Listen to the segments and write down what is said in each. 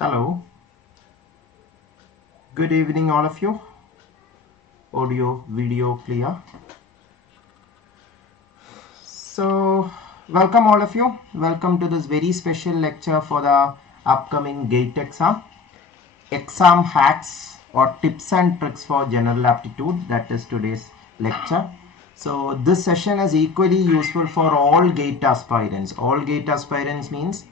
Hello, good evening all of you. Audio, video clear. So, welcome all of you. Welcome to this very special lecture for the upcoming GATE exam. Exam hacks or tips and tricks for general aptitude. That is today's lecture. So, this session is equally useful for all GATE aspirants. All GATE aspirants means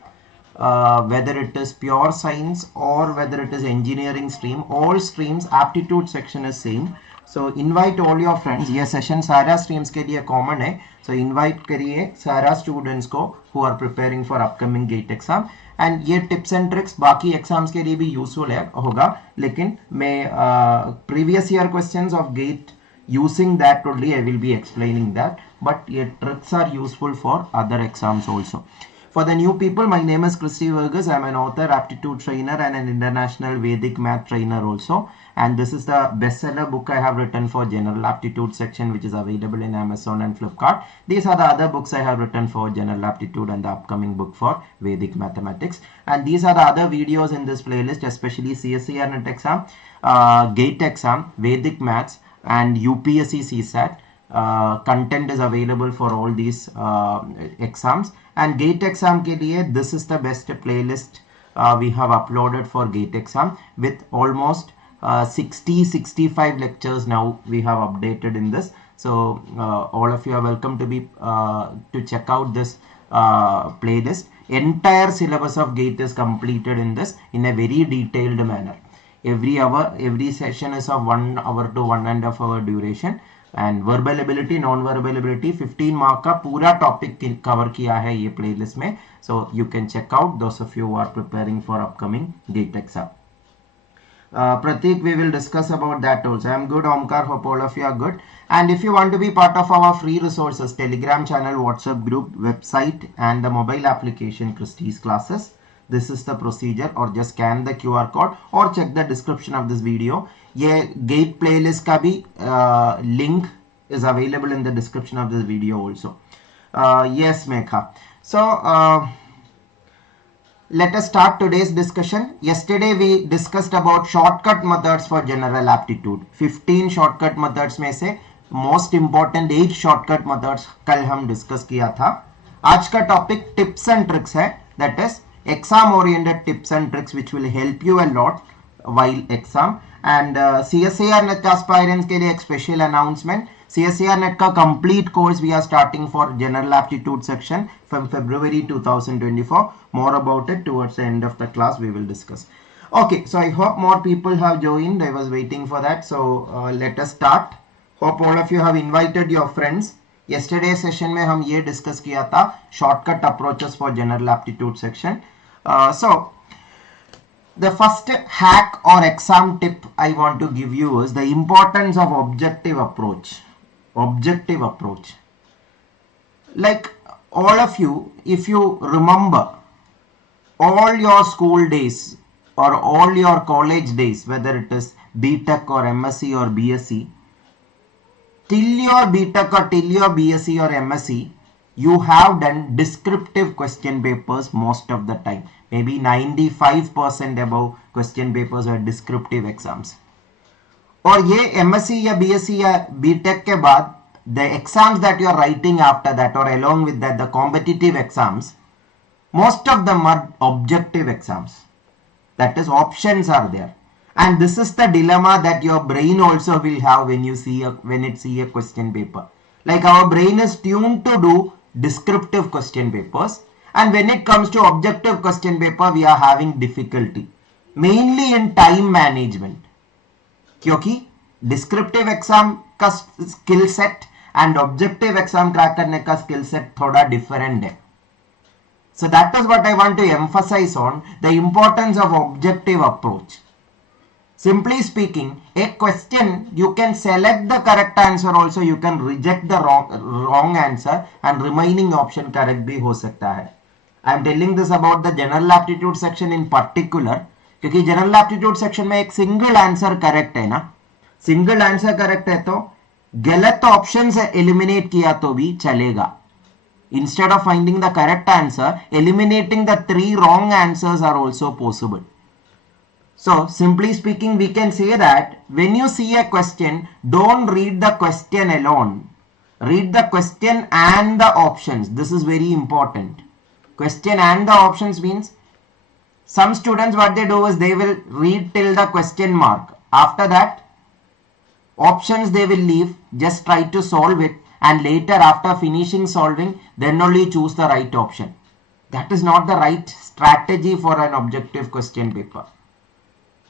whether it is pure science or whether it is engineering stream, all streams aptitude section is same. So invite all your friends. ये session सारा streams के लिए common है. So invite करिए सारा students को who are preparing for upcoming GATE exam. And ये tips and tricks बाकी exams के लिए भी useful है होगा. लेकिन मैं previous year questions of GATE using that only I will be explaining that. But ये tricks are useful for other exams also. For the new people, my name is Christy Varghese. I am an author, aptitude trainer and an international Vedic math trainer also. And this is the bestseller book I have written for general aptitude section, which is available in Amazon and Flipkart. These are the other books I have written for general aptitude and the upcoming book for Vedic mathematics. And these are the other videos in this playlist, especially CSIR-NET exam, GATE exam, Vedic maths and UPSC CSAT. Content is available for all these exams. And GATE exam ke liye, this is the best playlist we have uploaded for GATE exam with almost 60-65 lectures now we have updated in this. So all of you are welcome to be to check out this playlist. Entire syllabus of GATE is completed in this in a very detailed manner. Every hour, every session is of 1 hour to 1.5 hour duration. And verbal ability, non-verbal ability 15 mark का पूरा topic cover किया है ये playlist में. So you can check out those of you who are preparing for upcoming GATE exam. Pratik, we will discuss about that also. I am good. Omkar, hope all of you are good. And if you want to be part of our free resources, Telegram channel, WhatsApp group, website and the mobile application Christy's classes, this is the procedure. Or just scan the QR code or check the description of this video. ये GATE playlist का भी link is available in the description of this video also. Yes, Mekha. So let us start today's discussion. Yesterday we discussed about shortcut methods for general aptitude. 15 shortcut methods में से most important 8 shortcut methods कल हम discuss किया था. आज का topic tips and tricks है. That is exam oriented tips and tricks which will help you a lot while exam. And CSIR-NET aspirants के लिए एक special announcement. CSIR-NET का complete course we are starting for general aptitude section from February 2024. More about it towards the end of the class we will discuss. Okay, so I hope more people have joined. I was waiting for that. So let us start. Hope all of you have invited your friends. Yesterday session में हम ये discuss किया था shortcut approaches for general aptitude section. So the first hack or exam tip I want to give you is the importance of objective approach. Objective approach. Like all of you, if you remember all your school days or all your college days, whether it is B.Tech or M.Sc or B.Sc, till your B.Tech or till your B.Sc or M.Sc, you have done descriptive question papers most of the time. Maybe 95% above question papers are descriptive exams. और ये MSc या BSc या B.Tech के बाद the exams that you are writing after that or along with that the competitive exams, most of them are objective exams. That is options are there. And this is the dilemma that your brain also will have when you see a question paper. Like our brain is tuned to do descriptive question papers. And when it comes to objective question paper, we are having difficulty. Mainly in time management. क्योंकि descriptive exam का skill set and objective exam crack करने का skill set थोड़ा different है. So that is what I want to emphasize on, the importance of objective approach. Simply speaking, a question you can select the correct answer also, you can reject the wrong answer and remaining option correct भी हो सकता है. I am telling this about the general aptitude section in particular क्योंकि general aptitude section में एक single answer correct है ना. Single answer correct है तो गलत option से eliminate किया तो भी चलेगा. Instead of finding the correct answer, eliminating the 3 wrong answers are also possible. So simply speaking, we can say that when you see a question, don't read the question alone. Read the question and the options. This is very important. Question and the options means some students, what they do is they will read till the question mark. After that, options they will leave, just try to solve it, and later after finishing solving, then only choose the right option. That is not the right strategy for an objective question paper.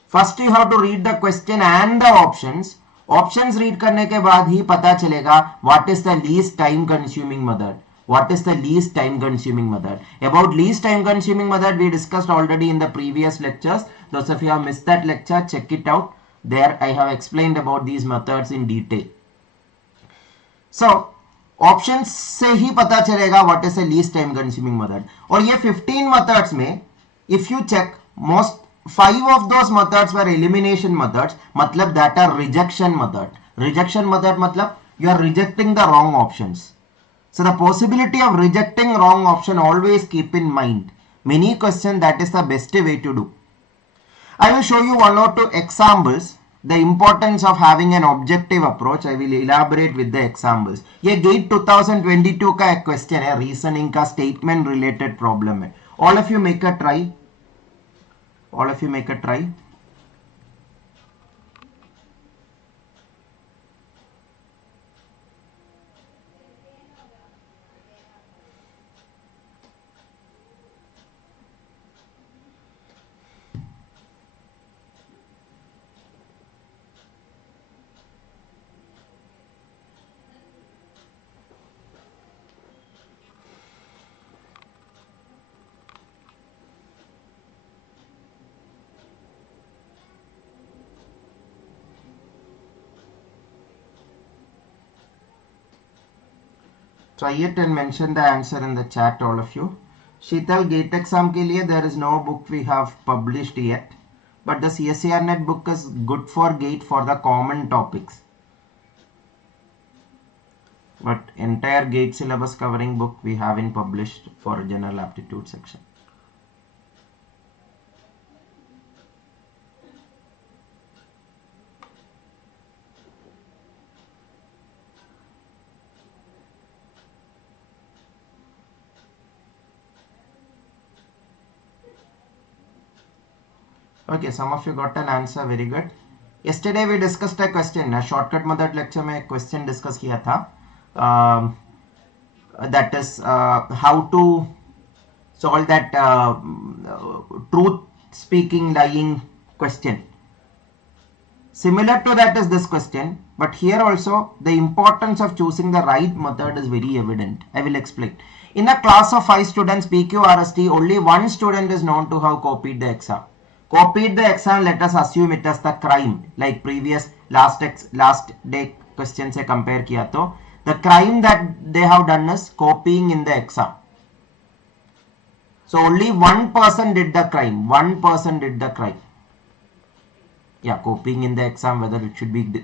First you have to read the question and the options. Options read करने के बाद ही पता चलेगा what is the least time consuming method. What is the least time consuming method? About least time consuming method we discussed already in the previous lectures. Those of you have missed that lecture, check it out. There I have explained about these methods in detail. So options से ही पता चलेगा what is the least time consuming method. और ये 15 methods में if you check, most 5 of those methods were elimination methods, matlab that are rejection method. Rejection method matlab you are rejecting the wrong options. So the possibility of rejecting wrong option always keep in mind. Many questions that is the best way to do. I will show you 1 or 2 examples. The importance of having an objective approach I will elaborate with the examples. ये GATE 2022 का एक question है, reasoning का statement related problem है. All of you make a try. All of you make a try. Try it and mention the answer in the chat, all of you. Sheetal, GATE exam के लिए there is no book we have published yet, but the CSIR-NET book is good for GATE for the common topics. But entire GATE syllabus covering book we haven't published for General Aptitude section. Okay, some of you got an answer, very good. Yesterday we discussed a question, a shortcut method lecture में एक question discuss किया था. That is how to solve that truth speaking lying question. Similar to that is this question, but here also the importance of choosing the right method is very evident. I will explain. In a class of 5 students PQRST, only 1 student is known to have copied the exam. Copied the exam, let us assume it as the crime, like previous last day question से compare किया तो the crime that they have done is copying in the exam. So only 1 person did the crime. 1 person did the crime. Yeah, copying in the exam, whether it should be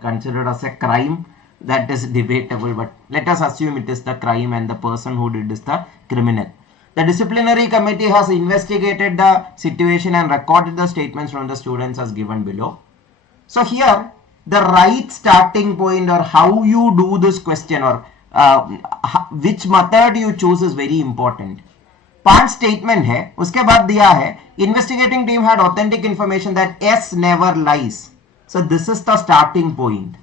considered as a crime, that is debatable, but let us assume it is the crime and the person who did is the criminal. The disciplinary committee has investigated the situation and recorded the statements from the students as given below. So here the right starting point or how you do this question or which method you choose is very important. 5 statement है, उसके बाद दिया है investigating team had authentic information that S never lies. So this is the starting point.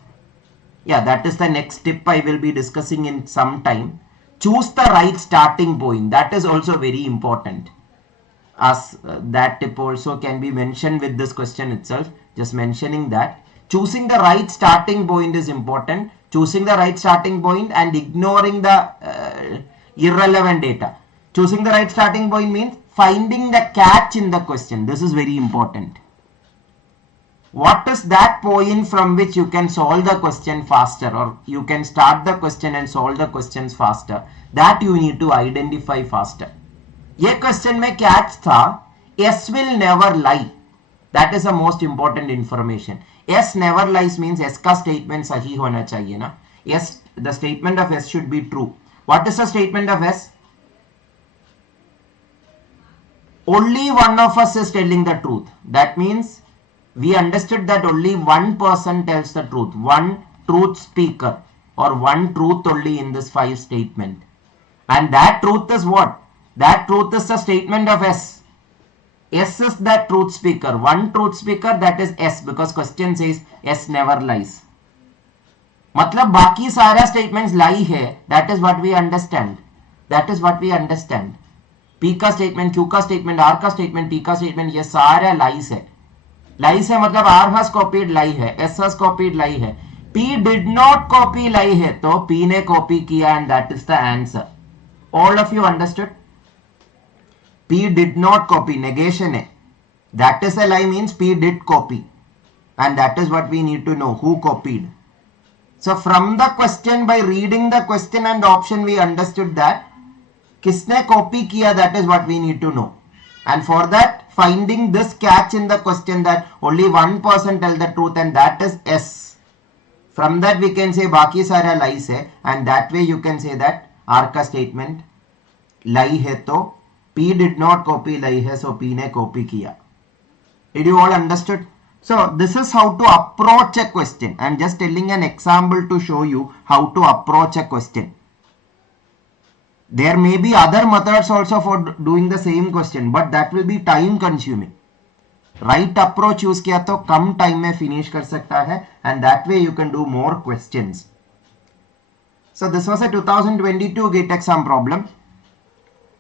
Yeah, that is the next tip I will be discussing in some time. Choose the right starting point. That is also very important. As that tip also can be mentioned with this question itself. Just mentioning that. Choosing the right starting point is important. Choosing the right starting point and ignoring the irrelevant data. Choosing the right starting point means finding the catch in the question. This is very important. What is that point from which you can solve the question faster, or you can start the question and solve the questions faster? That you need to identify faster. ये question में catch था, S will never lie. That is the most important information. S never lies means S का statement सही होना चाहिए ना. Yes, the statement of S should be true. What is the statement of S? only one of us is telling the truth. That means we understood that only one person tells the truth, one truth speaker, or one truth only in this 5 statement. And that truth is what? That truth is the statement of S. S is that truth speaker. One truth speaker, that is S, because question says S never lies. मतलब बाकी सारा statements lie है. That is what we understand. That is what we understand. P का statement, Q का statement, R का statement, T का statement, ये सारा lies है. Lies है मतलब R has copied lie है, S has copied lie है. P did not copy lie है, तो P ने copy किया, and that is the answer. All of you understood? P did not copy, negation है. That is a lie means P did copy. And that is what we need to know, who copied. So from the question, by reading the question and option, we understood that किसने copy किया, that is what we need to know. And for that, finding this catch in the question that only one person tell the truth, and that is S. From that we can say बाकी सारा lies है, and that way you can say that R का statement lie है, तो P did not copy lie है, so P ने copy किया. Did you all understood? So this is how to approach a question. I am just telling an example to show you how to approach a question. There may be other methods also for doing the same question, but that will be time consuming. Right approach use किया तो कम time में finish कर सकता है, and that way you can do more questions. So this was a 2022 GATE exam problem.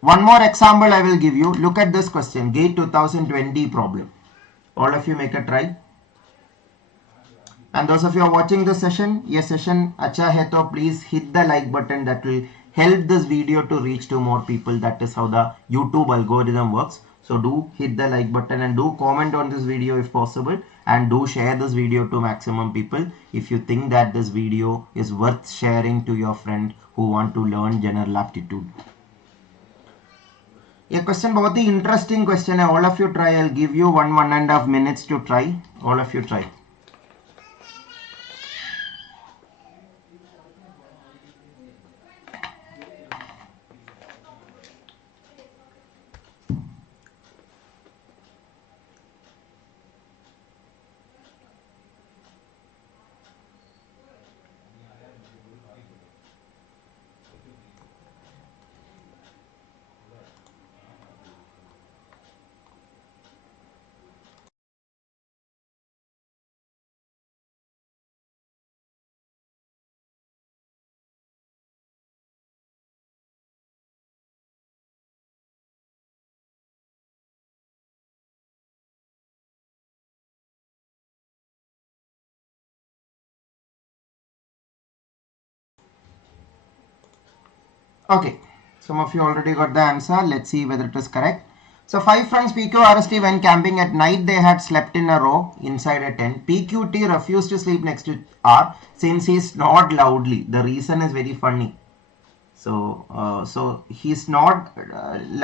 One more example I will give you. Look at this question, GATE 2020 problem. All of you make a try. And those of you who are watching this session, ये session अच्छा है तो please hit the like button. That will help this video to reach to more people. That is how the YouTube algorithm works. So do hit the like button and do comment on this video if possible, and do share this video to maximum people if you think that this video is worth sharing to your friend who want to learn general aptitude. ये question बहुत ही interesting question है. All of you try. I give you 1.5 minutes to try. All of you try. Okay, some of you already got the answer. Let's see whether it is correct. So 5 friends PQ RST went camping at night. They had slept in a row inside a tent. PQT refused to sleep next to R since he snored loudly. The reason is very funny. So he snored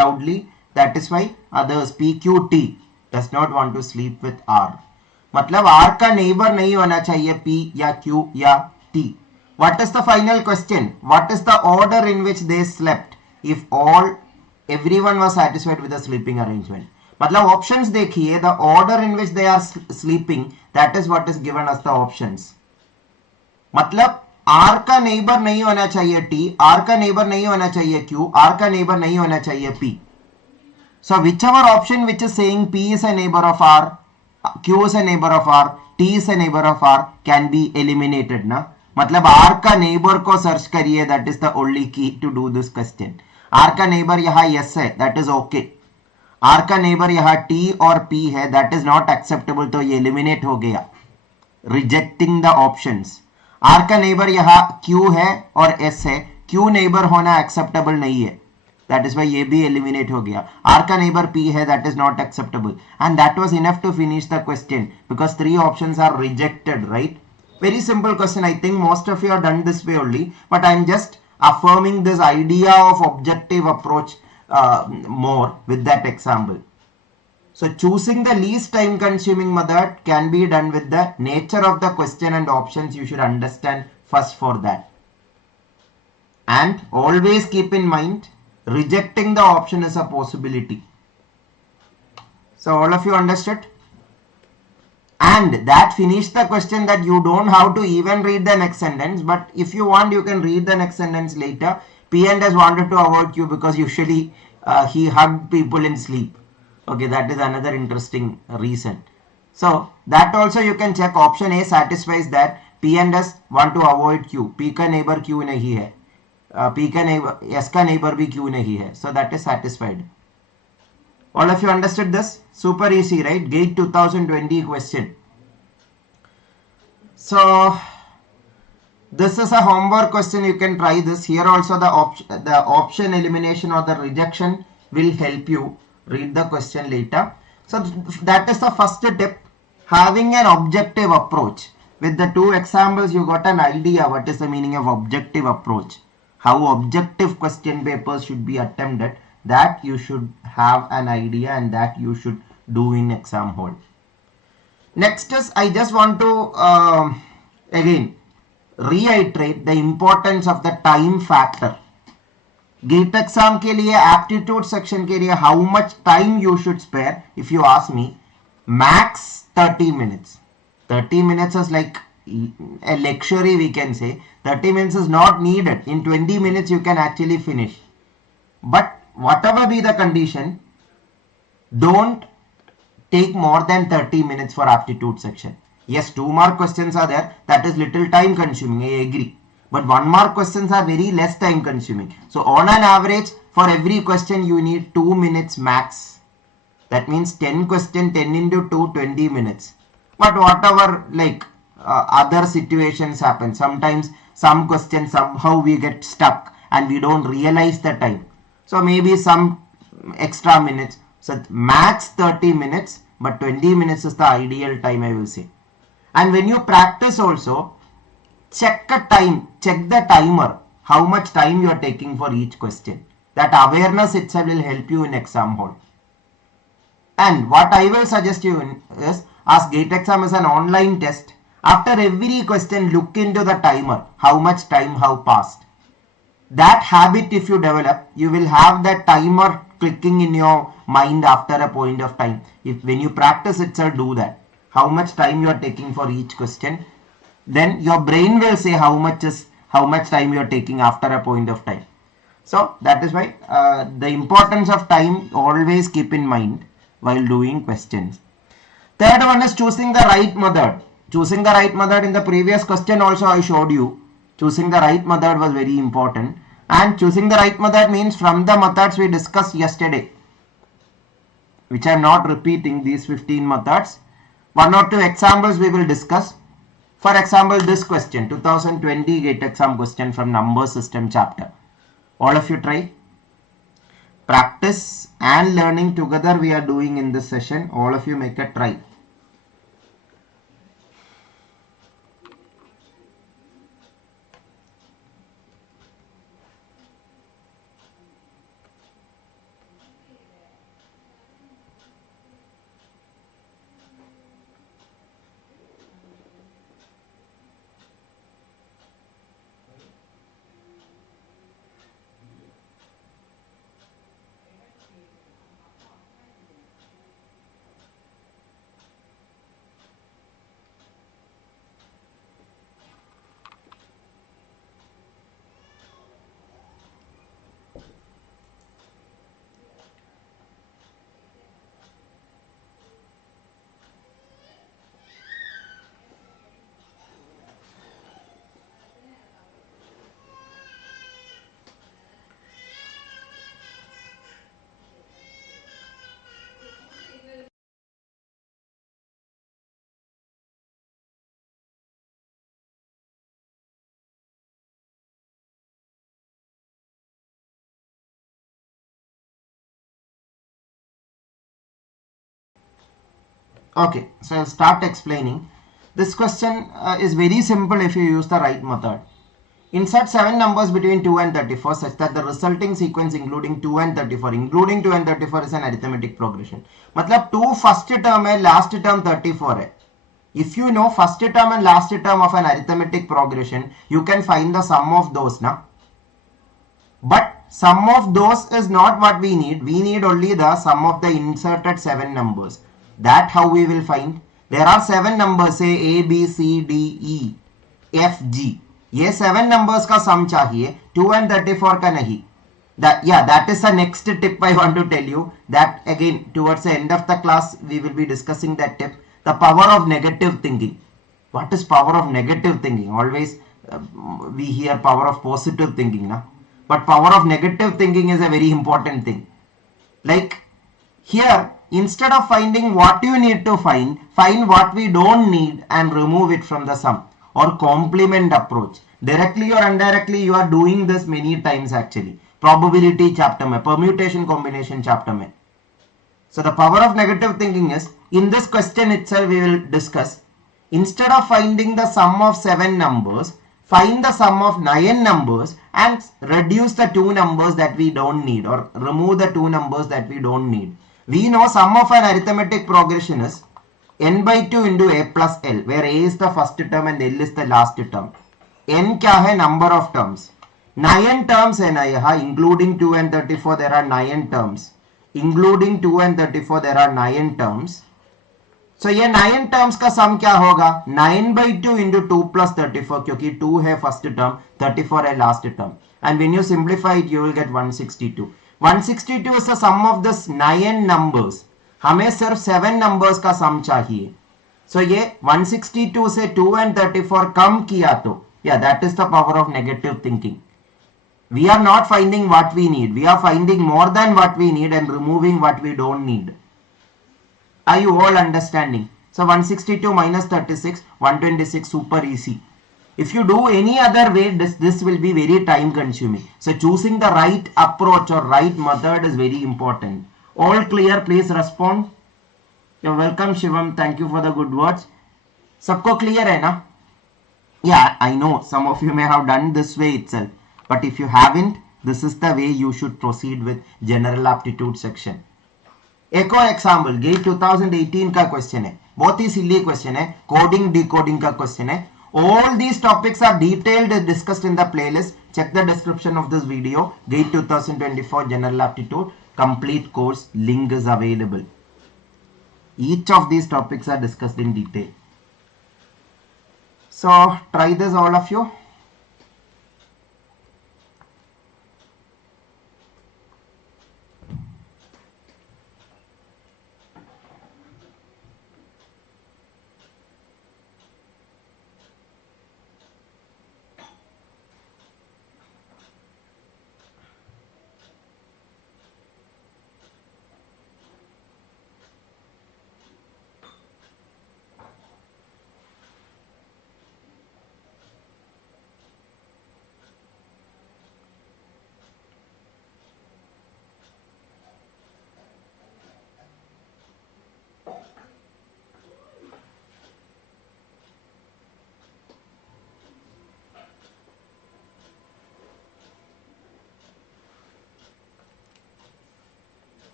loudly. That is why others PQT does not want to sleep with R. मतलब R का neighbor नहीं होना चाहिए P या Q या T. What is the final question? What is the order in which they slept if everyone was satisfied with the sleeping arrangement? मतलब options देखिए, the order in which they are sleeping, that is what is given as the options. मतलब R का neighbor नहीं होना चाहिए T, R का neighbor नहीं होना चाहिए Q, R का neighbor नहीं होना चाहिए P. So whichever option which is saying P is a neighbor of R, Q is a neighbor of R, T is a neighbor of R can be eliminated ना. मतलब R का neighbor को search करिए, that is the only key to do this question. R का neighbor यहाँ yes है, that is okay. R का neighbor यहाँ T और P है, that is not acceptable, तो ये eliminate हो गया, rejecting the options. R का neighbor यहाँ Q है और S है, Q neighbor होना acceptable नहीं है, that is why ये भी eliminate हो गया. R का neighbor P है, that is not acceptable, and that was enough to finish the question because 3 options are rejected, right? Very simple question. I think most of you have done this way only, but I am just affirming this idea of objective approach more with that example. So choosing the least time consuming method can be done with the nature of the question and options. You should understand first for that. And always keep in mind, rejecting the option is a possibility. So all of you understood? And that finished the question that you don't have to even read the next sentence, but if you want you can read the next sentence later. P and S wanted to avoid Q because usually he hugged people in sleep. Okay, that is another interesting reason. So that also you can check. Option A satisfies that. P and S want to avoid Q. P का neighbor Q नहीं है. P का neighbor, S का neighbor भी Q नहीं है. So that is satisfied. All of you understood this? Super easy, right? GATE 2020 question. So this is a homework question. You can try this. Here also the option elimination or the rejection will help you. Read the question later. So that is the first tip. Having an objective approach. With the two examples you got an idea what is the meaning of objective approach. How objective question papers should be attempted. That you should have an idea and that you should do in exam hall. Next is I just want to again reiterate the importance of the time factor. GATE exam के लिए aptitude section के लिए how much time you should spare? If you ask me, max 30 minutes. 30 minutes is like a luxury we can say. 30 minutes is not needed. In 20 minutes you can actually finish. But whatever be the condition, don't take more than 30 minutes for aptitude section. Yes, 2 mark questions are there. That is little time consuming. I agree. But 1 mark questions are very less time consuming. So on an average, for every question you need 2 minutes max. That means 10 question, 10 into 2, 20 minutes. But whatever like other situations happen. Sometimes some questions somehow we get stuck and we don't realize the time. So maybe some extra minutes. So max 30 minutes, but 20 minutes is the ideal time I will say. And when you practice also, check the timer, how much time you are taking for each question. That awareness itself will help you in exam hall. And what I will suggest you is, as GATE exam is an online test, after every question look into the timer, how much time have passed. That habit if you develop, you will have that timer clicking in your mind after a point of time. If when you practice itself, do that. How much time you are taking for each question. Then your brain will say how much time you are taking after a point of time. So that is why the importance of time always keep in mind while doing questions. Third one is choosing the right method. Choosing the right method in the previous question also I showed you. Choosing the right method was very important. And choosing the right method means from the methods we discussed yesterday, which I am not repeating these 15 methods. 1 or 2 examples we will discuss. For example, this question, 2020 GATE exam question from number system chapter. All of you try. Practice and learning together we are doing in this session. All of you make a try. Okay, so I'll start explaining. This question is very simple if you use the right method. Insert 7 numbers between 2 and 34 such that the resulting sequence including 2 and 34, including 2 and 34 is an arithmetic progression. मतलब 2 first term है, last term 34 है. If you know first term and last term of an arithmetic progression, you can find the sum of those now. But sum of those is not what we need. We need only the sum of the inserted 7 numbers. That how we will find. There are 7 numbers, say A, B, C, D, E, F, G. ये 7 numbers का sum चाहिए, 2 and 34 का नहीं. That is the next tip I want to tell you. That again, towards the end of the class, we will be discussing that tip. The power of negative thinking. What is power of negative thinking? Always we hear power of positive thinking, na? But power of negative thinking is a very important thing. Like here, instead of finding what you need to find what we don't need and remove it from the sum, or complement approach. Directly or indirectly, you are doing this many times actually. Probability chapter mein, permutation combination chapter mein. So the power of negative thinking is, in this question itself we will discuss, instead of finding the sum of 7 numbers, find the sum of 9 numbers and reduce the 2 numbers that we don't need, or remove the 2 numbers that we don't need. We know sum of an arithmetic progression is n by 2 into a plus l, where a is the first term and l is the last term. N क्या है? Number of terms. 9 terms है ना यहाँ, including 2 and 34 there are 9 terms. Including 2 and 34 there are 9 terms. So ये 9 terms का sum क्या होगा? 9 by 2 into 2 plus 34, क्योंकि 2 है first term, 34 है last term. And when you simplify it, you will get 162. 162 is the sum of this 9 numbers. हमें सिर्फ 7 numbers का sum चाहिए. So ये 162 से 2 and 34 कम किया तो, that is the power of negative thinking. We are not finding what we need. We are finding more than what we need and removing what we don't need. Are you all understanding? So 162 minus 36, 126, super easy. If you do any other way, this will be very time consuming. So choosing the right approach or right method is very important. All clear, please respond. You're welcome, Shivam. Thank you for the good words. Sabko clear hai na? Yeah, I know some of you may have done this way itself. But if you haven't, this is the way you should proceed with General Aptitude section. एक और example, gate 2018 का question है, बहुत ही silly question है, coding decoding का question है. All these topics are detailed discussed in the playlist. Check the description of this video. Gate 2024 General Aptitude complete course link is available. Each of these topics are discussed in detail. So try this, all of you.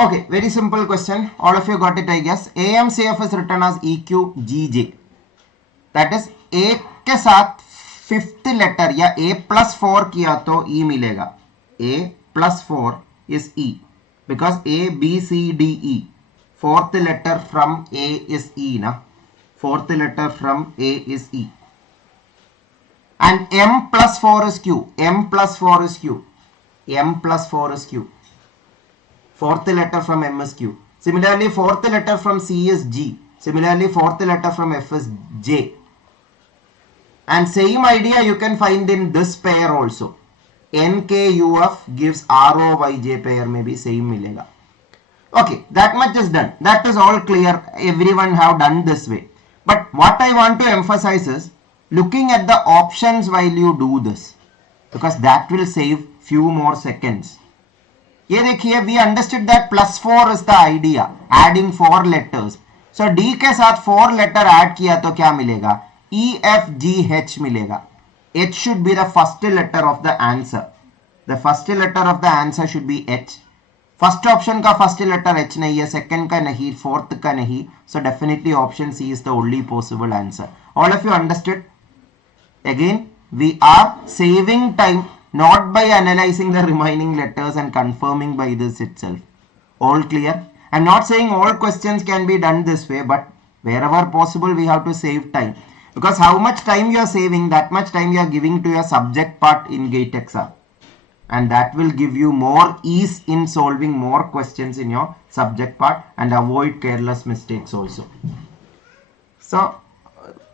Okay, very simple question. All of you got it, I guess. AMCF is written as EQGJ. That is, A के साथ 5th letter या A plus 4 किया तो E मिलेगा. A plus 4 is E. Because A, B, C, D, E. 4th letter from A is E, na? 4th letter from A is E. And M plus 4 is Q. M plus 4 is Q. M plus 4 is Q. 4th letter from M is Q. Similarly, 4th letter from C is G. Similarly, 4th letter from F is J. And same idea you can find in this pair also. NKUF gives ROYJ pair, maybe same milega. Okay, that much is done. That is all clear. Everyone have done this way. But what I want to emphasize is looking at the options while you do this, because that will save few more seconds. ये देखिए, we understood that plus 4 is the idea, adding 4 letters. So D के साथ 4 letter add किया तो क्या मिलेगा? E, F, G, H मिलेगा. H should be the first letter of the answer. The first letter of the answer should be H. First option का first letter H नहीं है, second का नहीं, fourth का नहीं. So definitely option C is the only possible answer. All of you understood? Again, we are saving time. not by analyzing the remaining letters and confirming by this itself. All clear? I'm not saying all questions can be done this way, but wherever possible we have to save time, because how much time you are saving, that much time you are giving to your subject part in GATE exam, and that will give you more ease in solving more questions in your subject part and avoid careless mistakes also. So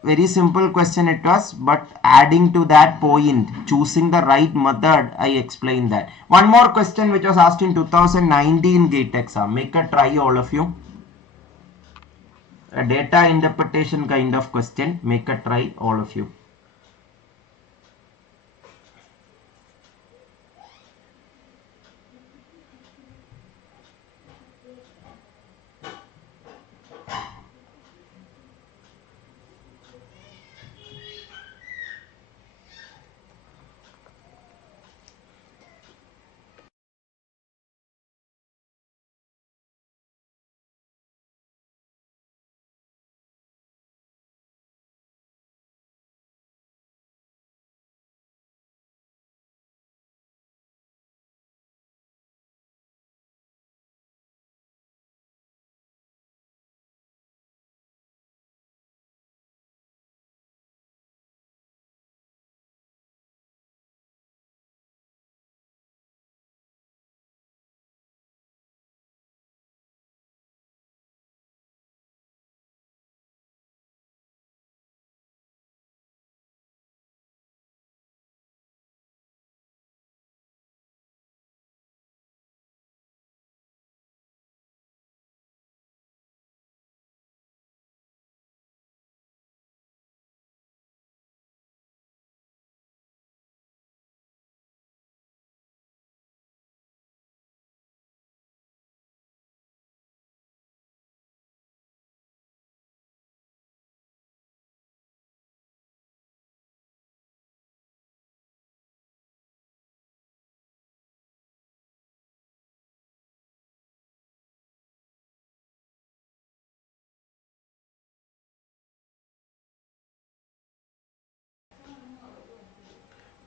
very simple question it was, but adding to that point, choosing the right method, I explained that. One more question which was asked in 2019 GATE exam. Make a try, all of you. A data interpretation kind of question. Make a try, all of you.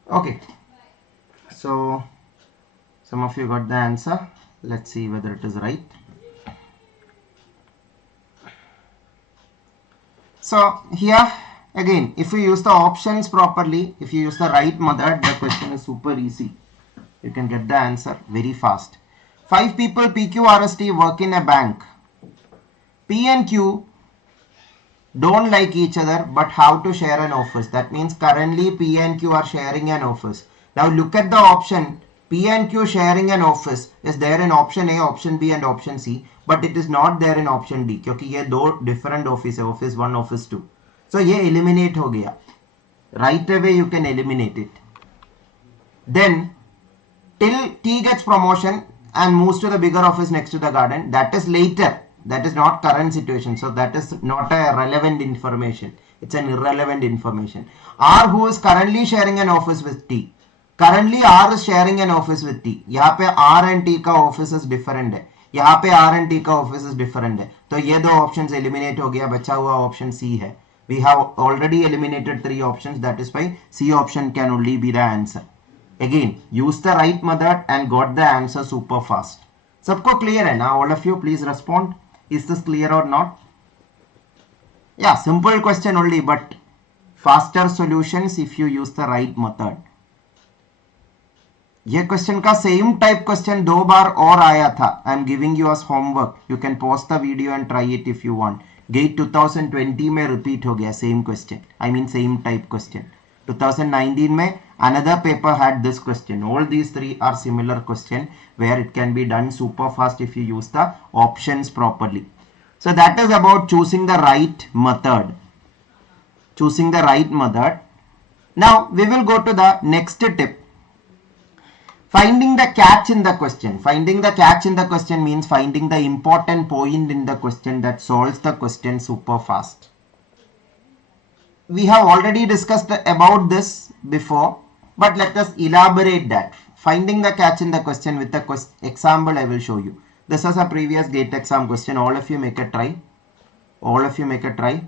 Okay, so some of you got the answer. Let's see whether it is right. So here again, if you use the options properly, if you use the right method, the question is super easy. You can get the answer very fast. 5 people PQRST work in a bank. P and Q don't like each other but how to share an office. That means currently P and Q are sharing an office. Now look at the option. P and Q sharing an office is there in option A, option B and option C, but it is not there in option D क्योंकि ये दो different office है, office 1, office 2. So ये eliminate हो गया. Right away you can eliminate it. Then till T gets promotion and moves to the bigger office next to the garden, that is later. That is not current situation. So that is not a relevant information. It's an irrelevant information. R who is currently sharing an office with T. Currently R is sharing an office with T. यहाँ पे R and T का offices different है. यहाँ पे R and T का offices different है. तो ये दो options eliminate हो गया. बचा हुआ option C है. We have already eliminated 3 options. That is why C option can only be the answer. Again, use the right method and got the answer super fast. सबको clear है ना? All of you please respond. Is this clear or not? Yeah, simple question only, but faster solutions if you use the right method. ये क्वेश्चन का same type question 2 बार और आया था. I am giving you as homework. You can pause the video and try it if you want. GATE 2020 में repeat हो गया same question. I mean same type question. 2019 में another paper had this question. All these 3 are similar question where it can be done super fast if you use the options properly. So that is about choosing the right method. Choosing the right method. Now we will go to the next tip. Finding the catch in the question. Finding the catch in the question means finding the important point in the question that solves the question super fast. We have already discussed about this before, but let us elaborate that. Finding the catch in the question with the example I will show you. This is a previous GATE exam question. All of you make a try. All of you make a try.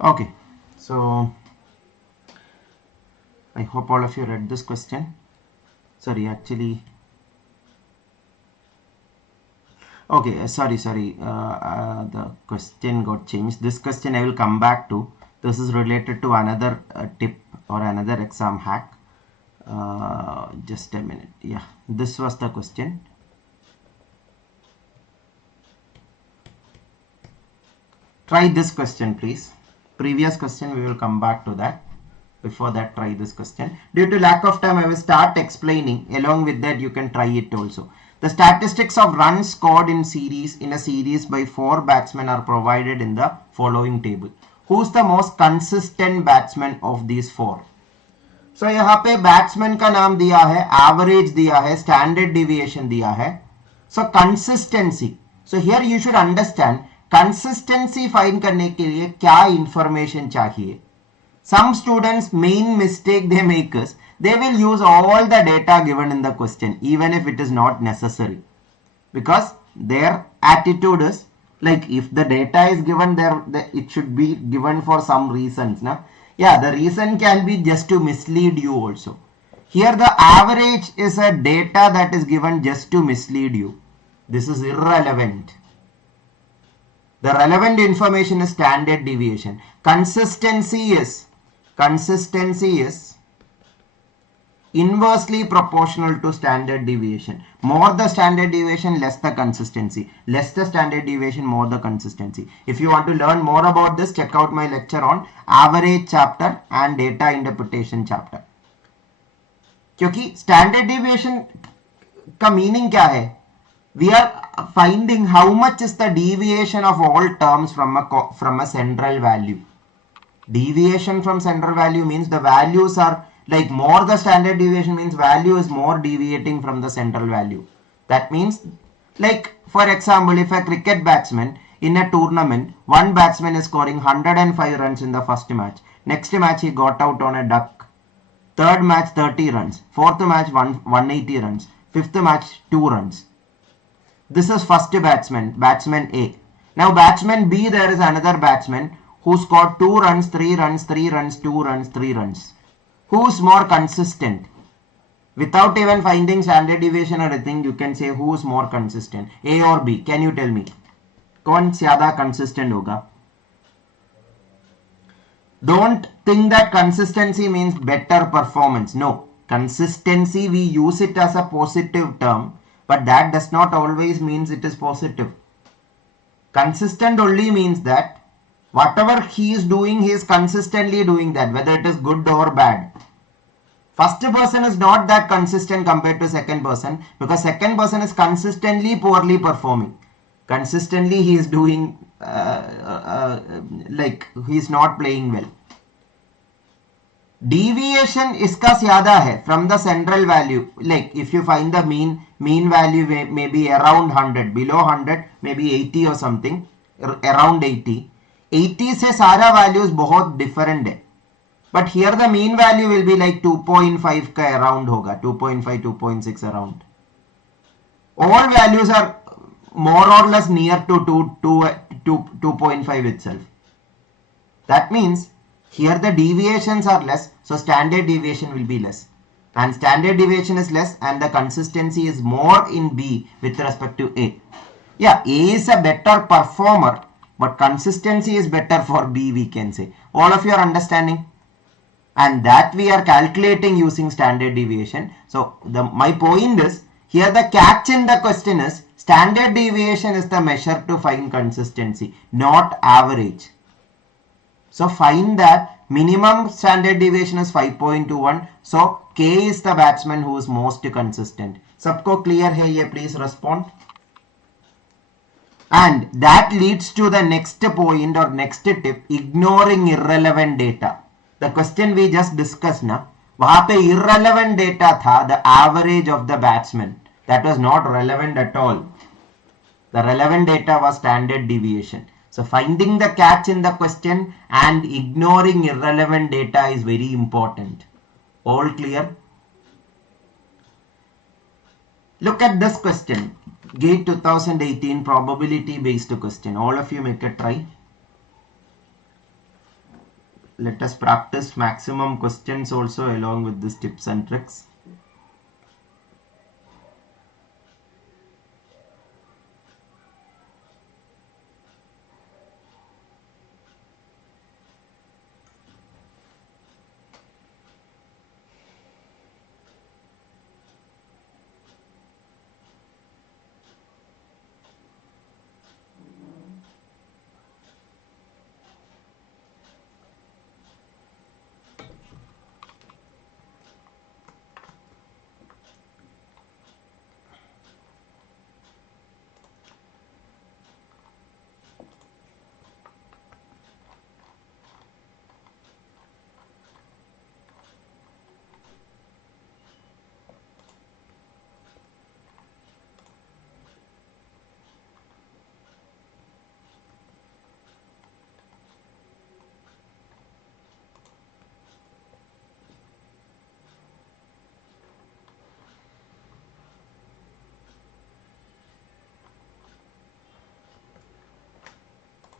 Okay, so I hope all of you read this question. Sorry, actually, okay, sorry, the question got changed. This question I will come back to. This is related to another tip or another exam hack. Just a minute. Yeah, this was the question. Try this question, please. Previous question, we will come back to that. Before that, try this question. Due to lack of time, I will start explaining. Along with that, you can try it also. The statistics of runs scored in a series by 4 batsmen are provided in the following table. Who's the most consistent batsman of these 4? So यहाँ पे batsman का नाम दिया है, average दिया है, standard deviation दिया है. सो consistency. So here you should understand consistency find करने के लिए क्या इंफॉर्मेशन चाहिए. Some students main mistake they make is they will use all the data given in the question even if it is not necessary, because their attitude is like if the data is given there, it should be given for some reasons. Now, yeah, the reason can be just to mislead you also. Here the average is a data that is given just to mislead you. This is irrelevant. The relevant information is standard deviation. Consistency is inversely proportional to standard deviation. More the standard deviation, less the consistency. Less the standard deviation, more the consistency. If you want to learn more about this, check out my lecture on average chapter and data interpretation chapter. क्योंकि standard deviation का meaning क्या है? We are finding how much is the deviation of all terms from a central value. Deviation from central value means the values are like more the standard deviation means value is more deviating from the central value. That means, like for example, if a cricket batsman in a tournament, one batsman is scoring 105 runs in the first match. Next match he got out on a duck. Third match 30 runs. Fourth match 180 runs. Fifth match 2 runs. This is first batsman A. Now batsman B, there is another batsman who scored 2 runs, 3 runs, 3 runs, 2 runs, 3 runs. Who's more consistent? Without even finding standard deviation or anything, you can say who's more consistent, A or B. Can you tell me? कौन ज़्यादा consistent होगा? Don't think that consistency means better performance. No. Consistency, we use it as a positive term, but that does not always means it is positive. Consistent only means that whatever he is doing, he is consistently doing that, whether it is good or bad. First person is not that consistent compared to second person, because second person is consistently poorly performing. Consistently he is doing like he is not playing well. Deviation इसका ज़्यादा है from the central value. Like if you find the mean value may be around 100, below 100 maybe 80 or something, around 80. 80 से सारा values बहुत different है. But here the mean value will be like 2.5 का around होगा, 2.5, 2.6 around. All values are more or less near to 2.5 itself. That means here the deviations are less, so standard deviation will be less. And standard deviation is less and the consistency is more in B with respect to A. Yeah, A is a better performer, but consistency is better for B, we can say. All of you are understanding? And that we are calculating using standard deviation. So my point is, here the catch in the question is, standard deviation is the measure to find consistency, not average. So find that minimum standard deviation is 5.21. So K is the batsman who is most consistent. Sabko clear hai ye? Please respond. And that leads to the next point or next tip, ignoring irrelevant data. The question we just discussed na, वहाँ पे irrelevant data था, the average of the batsman. That was not relevant at all. The relevant data was standard deviation. So finding the catch in the question and ignoring irrelevant data is very important. All clear? Look at this question. GATE 2018 probability based question. All of you make a try. let us practice maximum questions also along with these tips and tricks.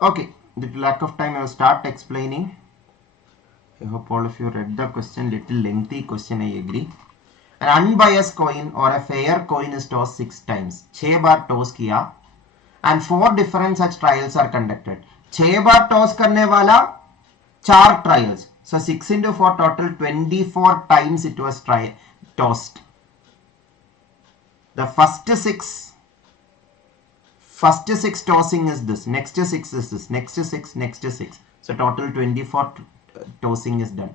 Okay, due to lack of time I will start explaining. I hope all of you read the question, little lengthy question, I agree. An unbiased coin or a fair coin is tossed 6 times. 6 bar toss किया and 4 different such trials are conducted. 6 bar toss करने वाला 4 trials. So 6 into 4 total 24 times it was tossed. The first six tossing is this, next 6 is this, next 6, next 6. So total 24 tossing is done.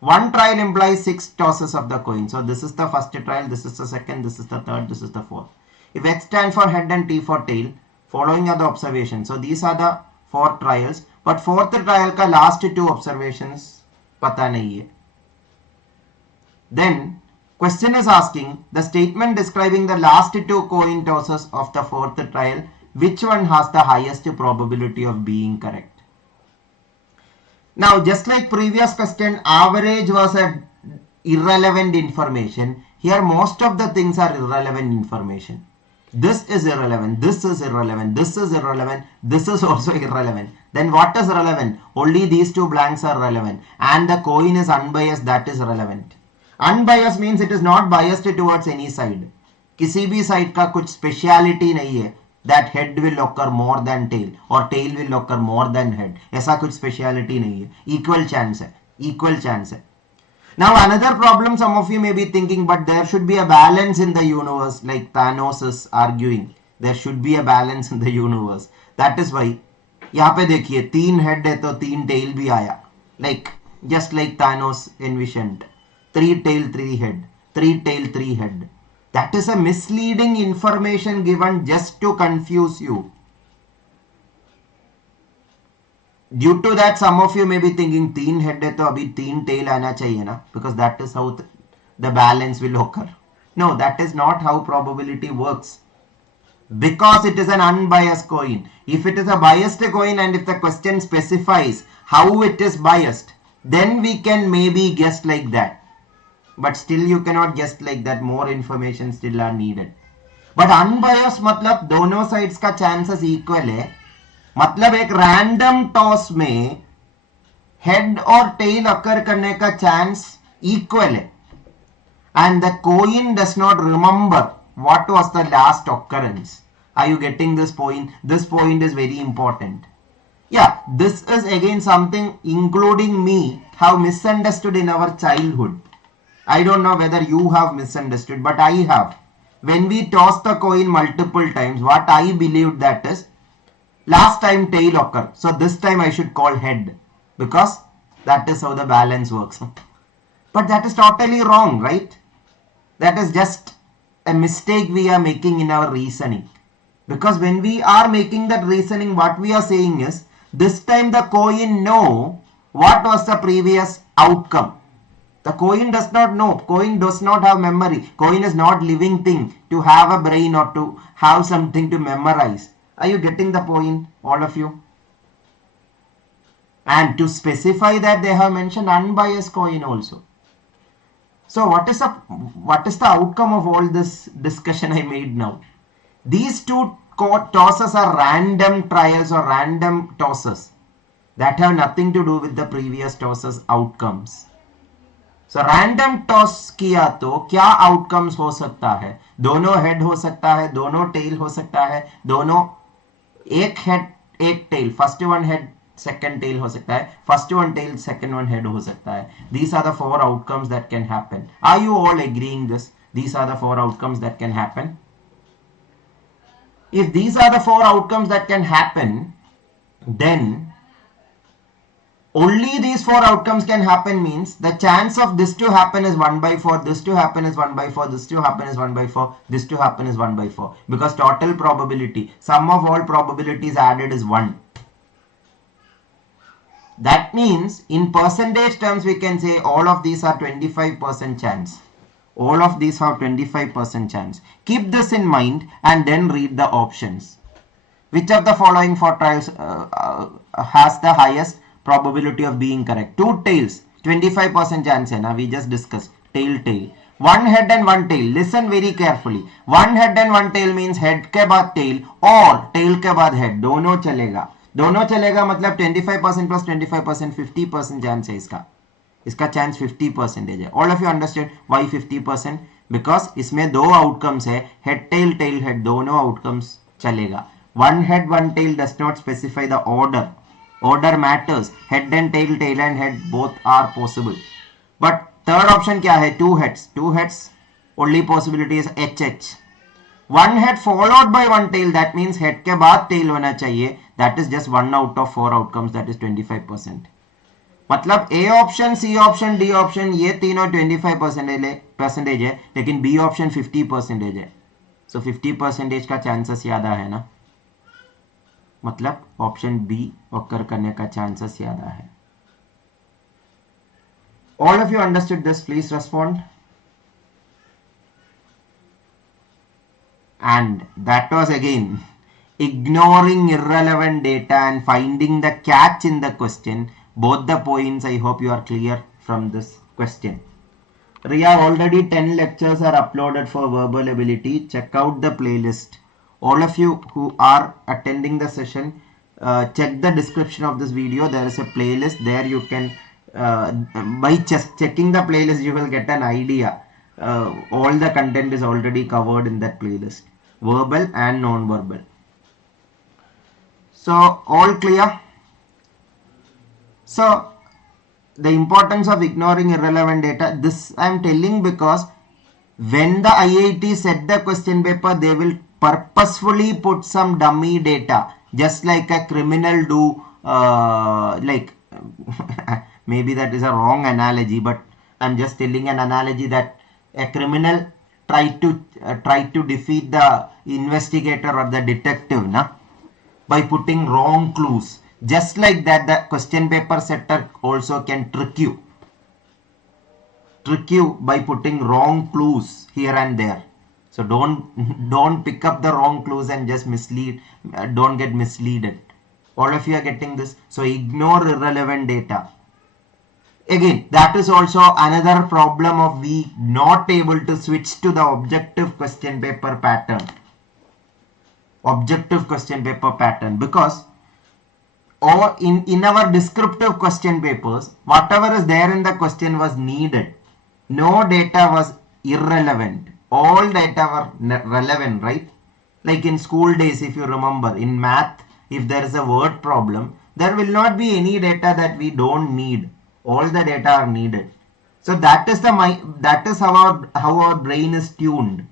One trial implies 6 tosses of the coin. So this is the first trial, this is the second, this is the third, this is the fourth. If H stands for head and T for tail, following are the observations. So these are the 4 trials. But fourth trial ka last 2 observations pata nahi hai. Then question is asking the statement describing the last 2 coin tosses of the fourth trial, which one has the highest probability of being correct? Now just like previous question, average was a irrelevant information. Here most of the things are irrelevant information. This is irrelevant, this is irrelevant, this is irrelevant, this is also irrelevant. Then what is relevant? Only these 2 blanks are relevant and the coin is unbiased, that is relevant. Unbiased means it is not biased towards any side. किसी भी side का कुछ speciality नहीं है. That head will occur more than tail or tail will occur more than head. ऐसा कुछ speciality नहीं है. Equal chance है. Equal chance है. Now another problem some of you may be thinking, but there should be a balance in the universe, like Thanos is arguing. There should be a balance in the universe. That is why यहाँ पे देखिए 3 head है तो 3 tail भी आया. Like just like Thanos envisioned. 3 tail 3 head. 3 tail 3 head. That is a misleading information given just to confuse you. Due to that, some of you may be thinking 3 head है तो अभी 3 tail आना चाहिए ना, because that is how the balance will occur. No, that is not how probability works. Because it is an unbiased coin. If it is a biased coin and if the question specifies how it is biased, then we can maybe guess like that. But still you cannot guess like that. More information still are needed. But unbiased मतलब दोनों sides का chances equal है. मतलब एक random toss में head और tail occur करने का chance equal है. And the coin does not remember what was the last occurrence. Are you getting this point? This point is very important. Yeah, this is again something including me have misunderstood in our childhood. I don't know whether you have misunderstood, but I have. When we toss the coin multiple times, what I believed that is, last time tail occurred. So this time I should call head, because that is how the balance works. But that is totally wrong, right? That is just a mistake we are making in our reasoning. Because when we are making that reasoning, what we are saying is, this time the coin know what was the previous outcome. The coin does not know. Coin does not have memory. Coin is not living thing to have a brain or to have something to memorize. Are you getting the point, all of you? And to specify that, they have mentioned unbiased coin also. So what is the outcome of all this discussion I made now? These 2 tosses are random trials or random tosses. that have nothing to do with the previous toss's outcomes. So random toss किया तो क्या outcomes हो सकता है? दोनों head हो सकता है, दोनों tail हो सकता है, दोनों एक head एक tail, first one head second tail हो सकता है, first one tail second one head हो सकता है. These are the four outcomes that can happen. Are you all agreeing this? These are the four outcomes that can happen. If these are the four outcomes that can happen, then only these four outcomes can happen means the chance of this to happen is 1 by 4, this to happen is 1 by 4, this to happen is 1 by 4, this to happen is 1 by 4. Because total probability, sum of all probabilities added is 1. That means in percentage terms we can say all of these are 25% chance. All of these have 25% chance. Keep this in mind and then read the options. Which of the following four trials has the highest probability of being correct? Two tails, 25% chance hai na, we just discussed. Tail, tail. One head and one tail. Listen very carefully. One head and one tail means head के बाद tail और tail के बाद head. दोनों चलेगा. दोनों चलेगा मतलब 25% plus 25%, 50% chance है इसका. इसका chance 50% है. All of you understand why 50%? Because इसमें दो outcomes है. Head, tail, tail, head. दोनों outcomes चलेगा. One head, one tail does not specify the order. Order matters. Head and tail, tail and head both are possible. But third option क्या है? Two heads. Two heads. Only possibility is HH. One head followed by one tail. That means head के बाद tail होना चाहिए. That is just 1 out of 4 outcomes. That is 25%. मतलब A option, C option, D option ये तीनों 25% है, लेकिन B option 50% है. So 50% का chances ज़्यादा है ना. मतलब ऑप्शन बी occur करने का चांसेस ज्यादा है. All of you understood this? Please respond. And that was again ignoring irrelevant data and finding the catch in the question. Both the points I hope you are clear from this question. Ria, already 10 lectures are uploaded for verbal ability. Check out the playlist. All of you who are attending the session, check the description of this video. There is a playlist there. You can by just checking the playlist you will get an idea. All the content is already covered in that playlist, verbal and non-verbal. So all clear? So the importance of ignoring irrelevant data, this I am telling because when the IIT set the question paper, they will purposefully put some dummy data, just like a criminal do, like maybe that is a wrong analogy, but I'm just telling an analogy that a criminal tried to defeat the investigator or the detective by putting wrong clues. Just like that, the question paper setter also can trick you by putting wrong clues here and there. So don't pick up the wrong clues and just mislead. Don't get misled. All of you are getting this. So ignore irrelevant data. Again, that is also another problem of we not able to switch to the objective question paper pattern. Objective question paper pattern, because or in our descriptive question papers, whatever is there in the question was needed. No data was irrelevant. All data were relevant, right? Like in school days, if you remember, in math, if there is a word problem, there will not be any data that we don't need. All the data are needed. So that is how our brain is tuned.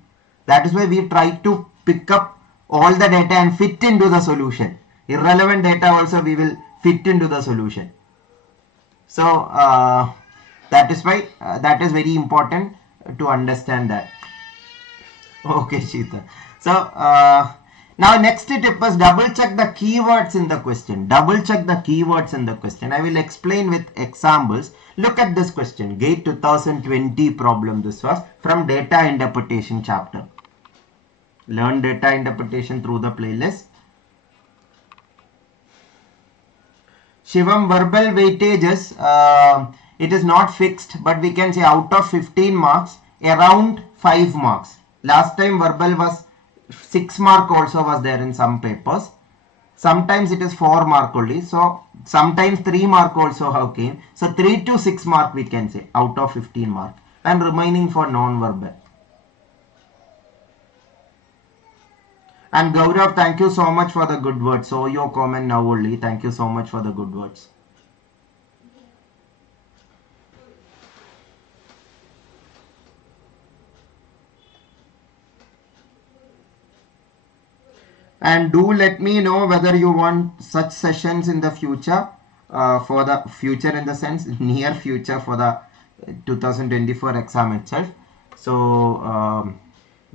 That is why we try to pick up all the data and fit into the solution. Irrelevant data also we will fit into the solution. So that is why that is very important to understand that. Okay, Sheeta. So now next tip is double check the keywords in the question. Double check the keywords in the question. I will explain with examples. Look at this question. GATE 2020 problem. This was from data interpretation chapter. Learn data interpretation through the playlist. Shivam, verbal weightages, it is not fixed, but we can say out of 15 marks, around 5 marks. Last time verbal was 6 mark also was there in some papers. Sometimes it is 4 mark only. So sometimes 3 mark also have came. So 3 to 6 mark we can say out of 15 mark, and remaining for non-verbal. And Gaurav, thank you so much for the good words. So your comment now only. Thank you so much for the good words. And do let me know whether you want such sessions in the future, for the future in the sense near future, for the 2024 exam itself. So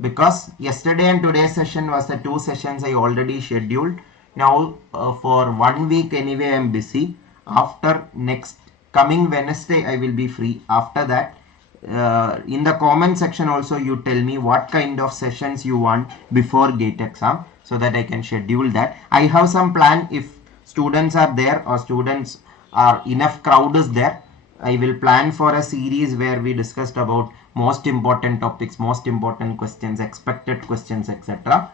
because yesterday and today's session was the 2 sessions I already scheduled. Now for 1 week anyway I am busy. After next coming Wednesday I will be free. After that, in the comment section also you tell me what kind of sessions you want before GATE exam, so that I can schedule that. I have some plan. If students are there or students are enough crowd is there, I will plan for a series where we discussed about most important topics, most important questions, expected questions, etc.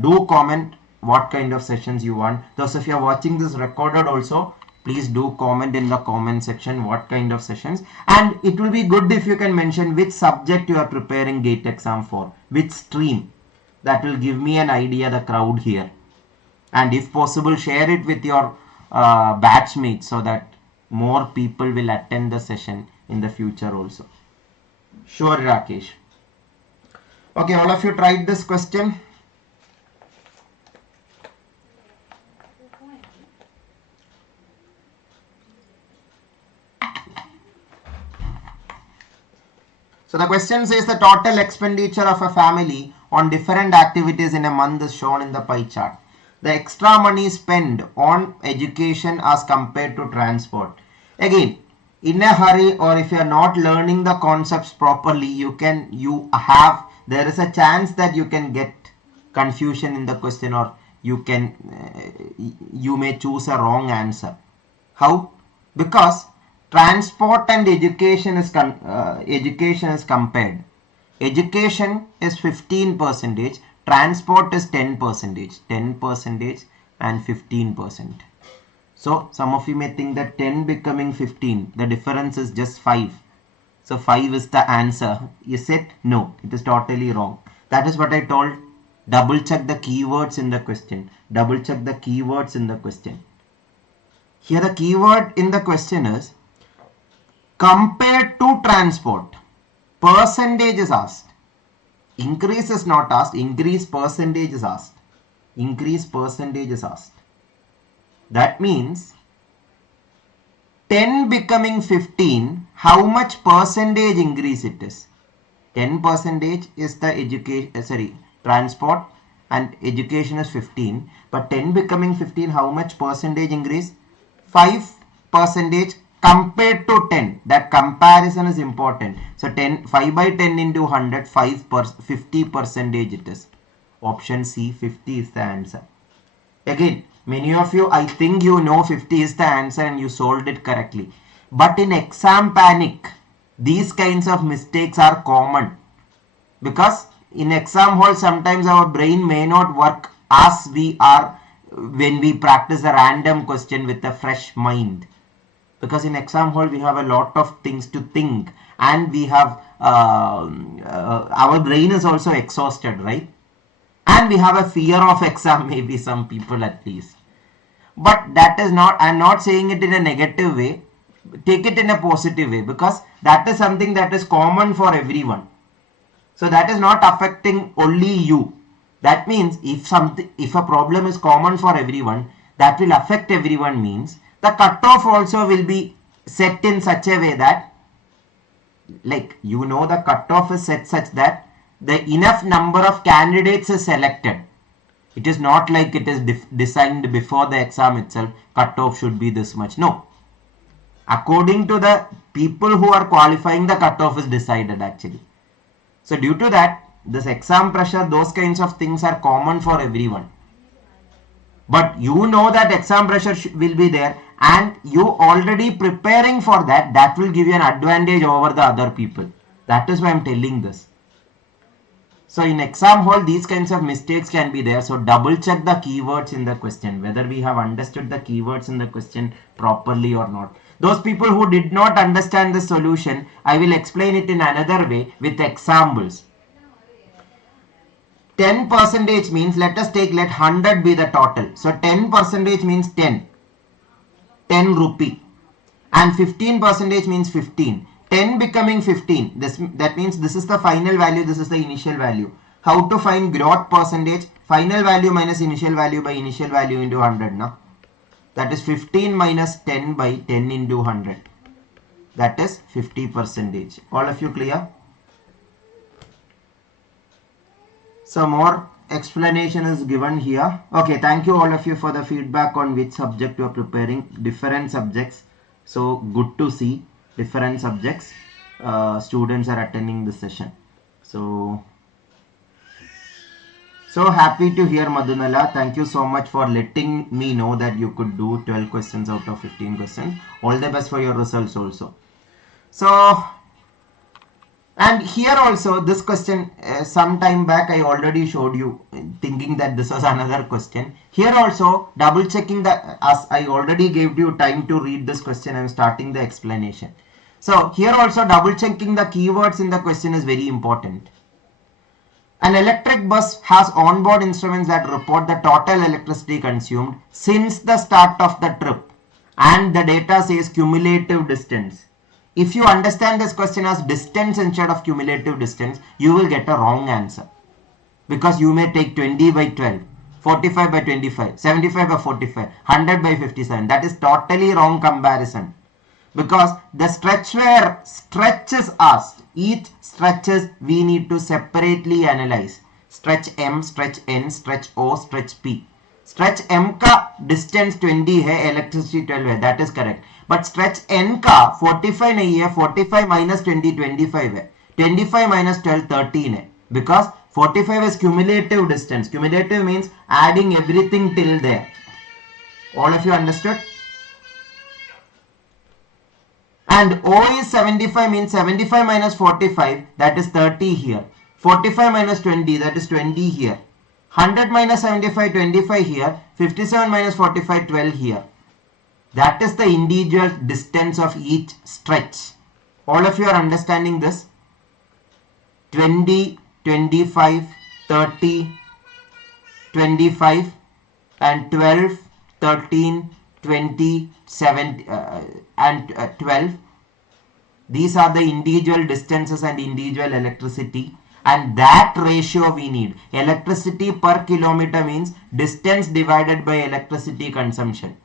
Do comment what kind of sessions you want. Those of you are watching this recorded also, please do comment in the comment section what kind of sessions. And it will be good if you can mention which subject you are preparing GATE exam for, which stream. That will give me an idea the crowd here. And if possible, share it with your batchmates so that more people will attend the session in the future also. Sure, Rakesh. Okay, all of you tried this question. So the question says the total expenditure of a family on different activities in a month is shown in the pie chart. The extra money spent on education as compared to transport. Again, in a hurry, or if you are not learning the concepts properly, there is a chance that you can get confusion in the question, or you may choose a wrong answer. How? Because transport and education is compared. Education is 15%, transport is 10% and 15%. So some of you may think that 10 becoming 15, the difference is just 5. So 5 is the answer. Is it? No, it is totally wrong. That is what I told. Double check the keywords in the question. Double check the keywords in the question. Here the keyword in the question is compared to transport. Percentage is asked. Increase is not asked. Increase percentage is asked. Increase percentage is asked. That means 10 becoming 15, how much percentage increase it is? 10% is the transport, and education is 15. But 10 becoming 15, how much percentage increase? 5% compared to 10. That comparison is important. So 5 by 10 into 100, 50% it is. Option C, 50 is the answer. Again, many of you, I think you know 50 is the answer and you solved it correctly. But in exam panic, these kinds of mistakes are common. Because in exam hall, sometimes our brain may not work as we are when we practice a random question with a fresh mind. Because in exam hall, we have a lot of things to think, and we have, our brain is also exhausted, right? And we have a fear of exam, maybe some people at least. But that is not, I'm not saying it in a negative way. Take it in a positive way, because that is something that is common for everyone. So that is not affecting only you. That means if a problem is common for everyone, that will affect everyone, means the cutoff also will be set in such a way that, like, the cutoff is set such that the enough number of candidates is selected. It is not like it is designed before the exam itself, cutoff should be this much. No. According to the people who are qualifying, the cutoff is decided actually. So due to that, this exam pressure, those kinds of things are common for everyone. But you know that exam pressure will be there, and you already preparing for that, that will give you an advantage over the other people. That is why I am telling this. So in exam hall, these kinds of mistakes can be there. So double check the keywords in the question, whether we have understood the keywords in the question properly or not. Those people who did not understand the solution, I will explain it in another way with examples. 10% means, let 100 be the total. So 10% means 10 rupee. And 15% means 15. 10 becoming 15. That means this is the final value, this is the initial value. How to find growth percentage? Final value minus initial value by initial value into 100. No? That is 15 minus 10 by 10 into 100. That is 50%. All of you clear? Some more explanation is given here. Okay, thank you all of you for the feedback on which subject you are preparing. Different subjects. So good to see different subjects. Students are attending this session. So happy to hear, Madhunala. Thank you so much for letting me know that you could do 12 questions out of 15 questions. All the best for your results also. So, and here also this question, some time back I already showed you, thinking that this was another question. Here also double checking as I already gave you time to read this question, I am starting the explanation. So here also double checking the keywords in the question is very important. An electric bus has onboard instruments that report the total electricity consumed since the start of the trip, and the data says cumulative distance. If you understand this question as distance instead of cumulative distance, you will get a wrong answer. Because you may take 20 by 12, 45 by 25, 75 by 45, 100 by 57. That is totally wrong comparison. Because the stretch where stretch is asked, each stretches we need to separately analyze. Stretch M, stretch N, stretch O, stretch P. Stretch M का distance 20 है, electricity 12 है, that is correct. But stretch N का 45 नहीं है, 45 minus 20 25 है, 25 minus 12 13 है. Because 45 is cumulative distance. Cumulative means adding everything till there. All of you understood? And O is 75 means 75 minus 45, that is 30 here. 45 minus 20, that is 20 here. 100 minus 75, 25 here. 57 minus 45, 12 here. That is the individual distance of each stretch. All of you are understanding this? 20, 25, 30, 25 and 12, 13, 20, 7 and 12. These are the individual distances and individual electricity, and that ratio we need. Electricity per kilometer means distance divided by electricity consumption.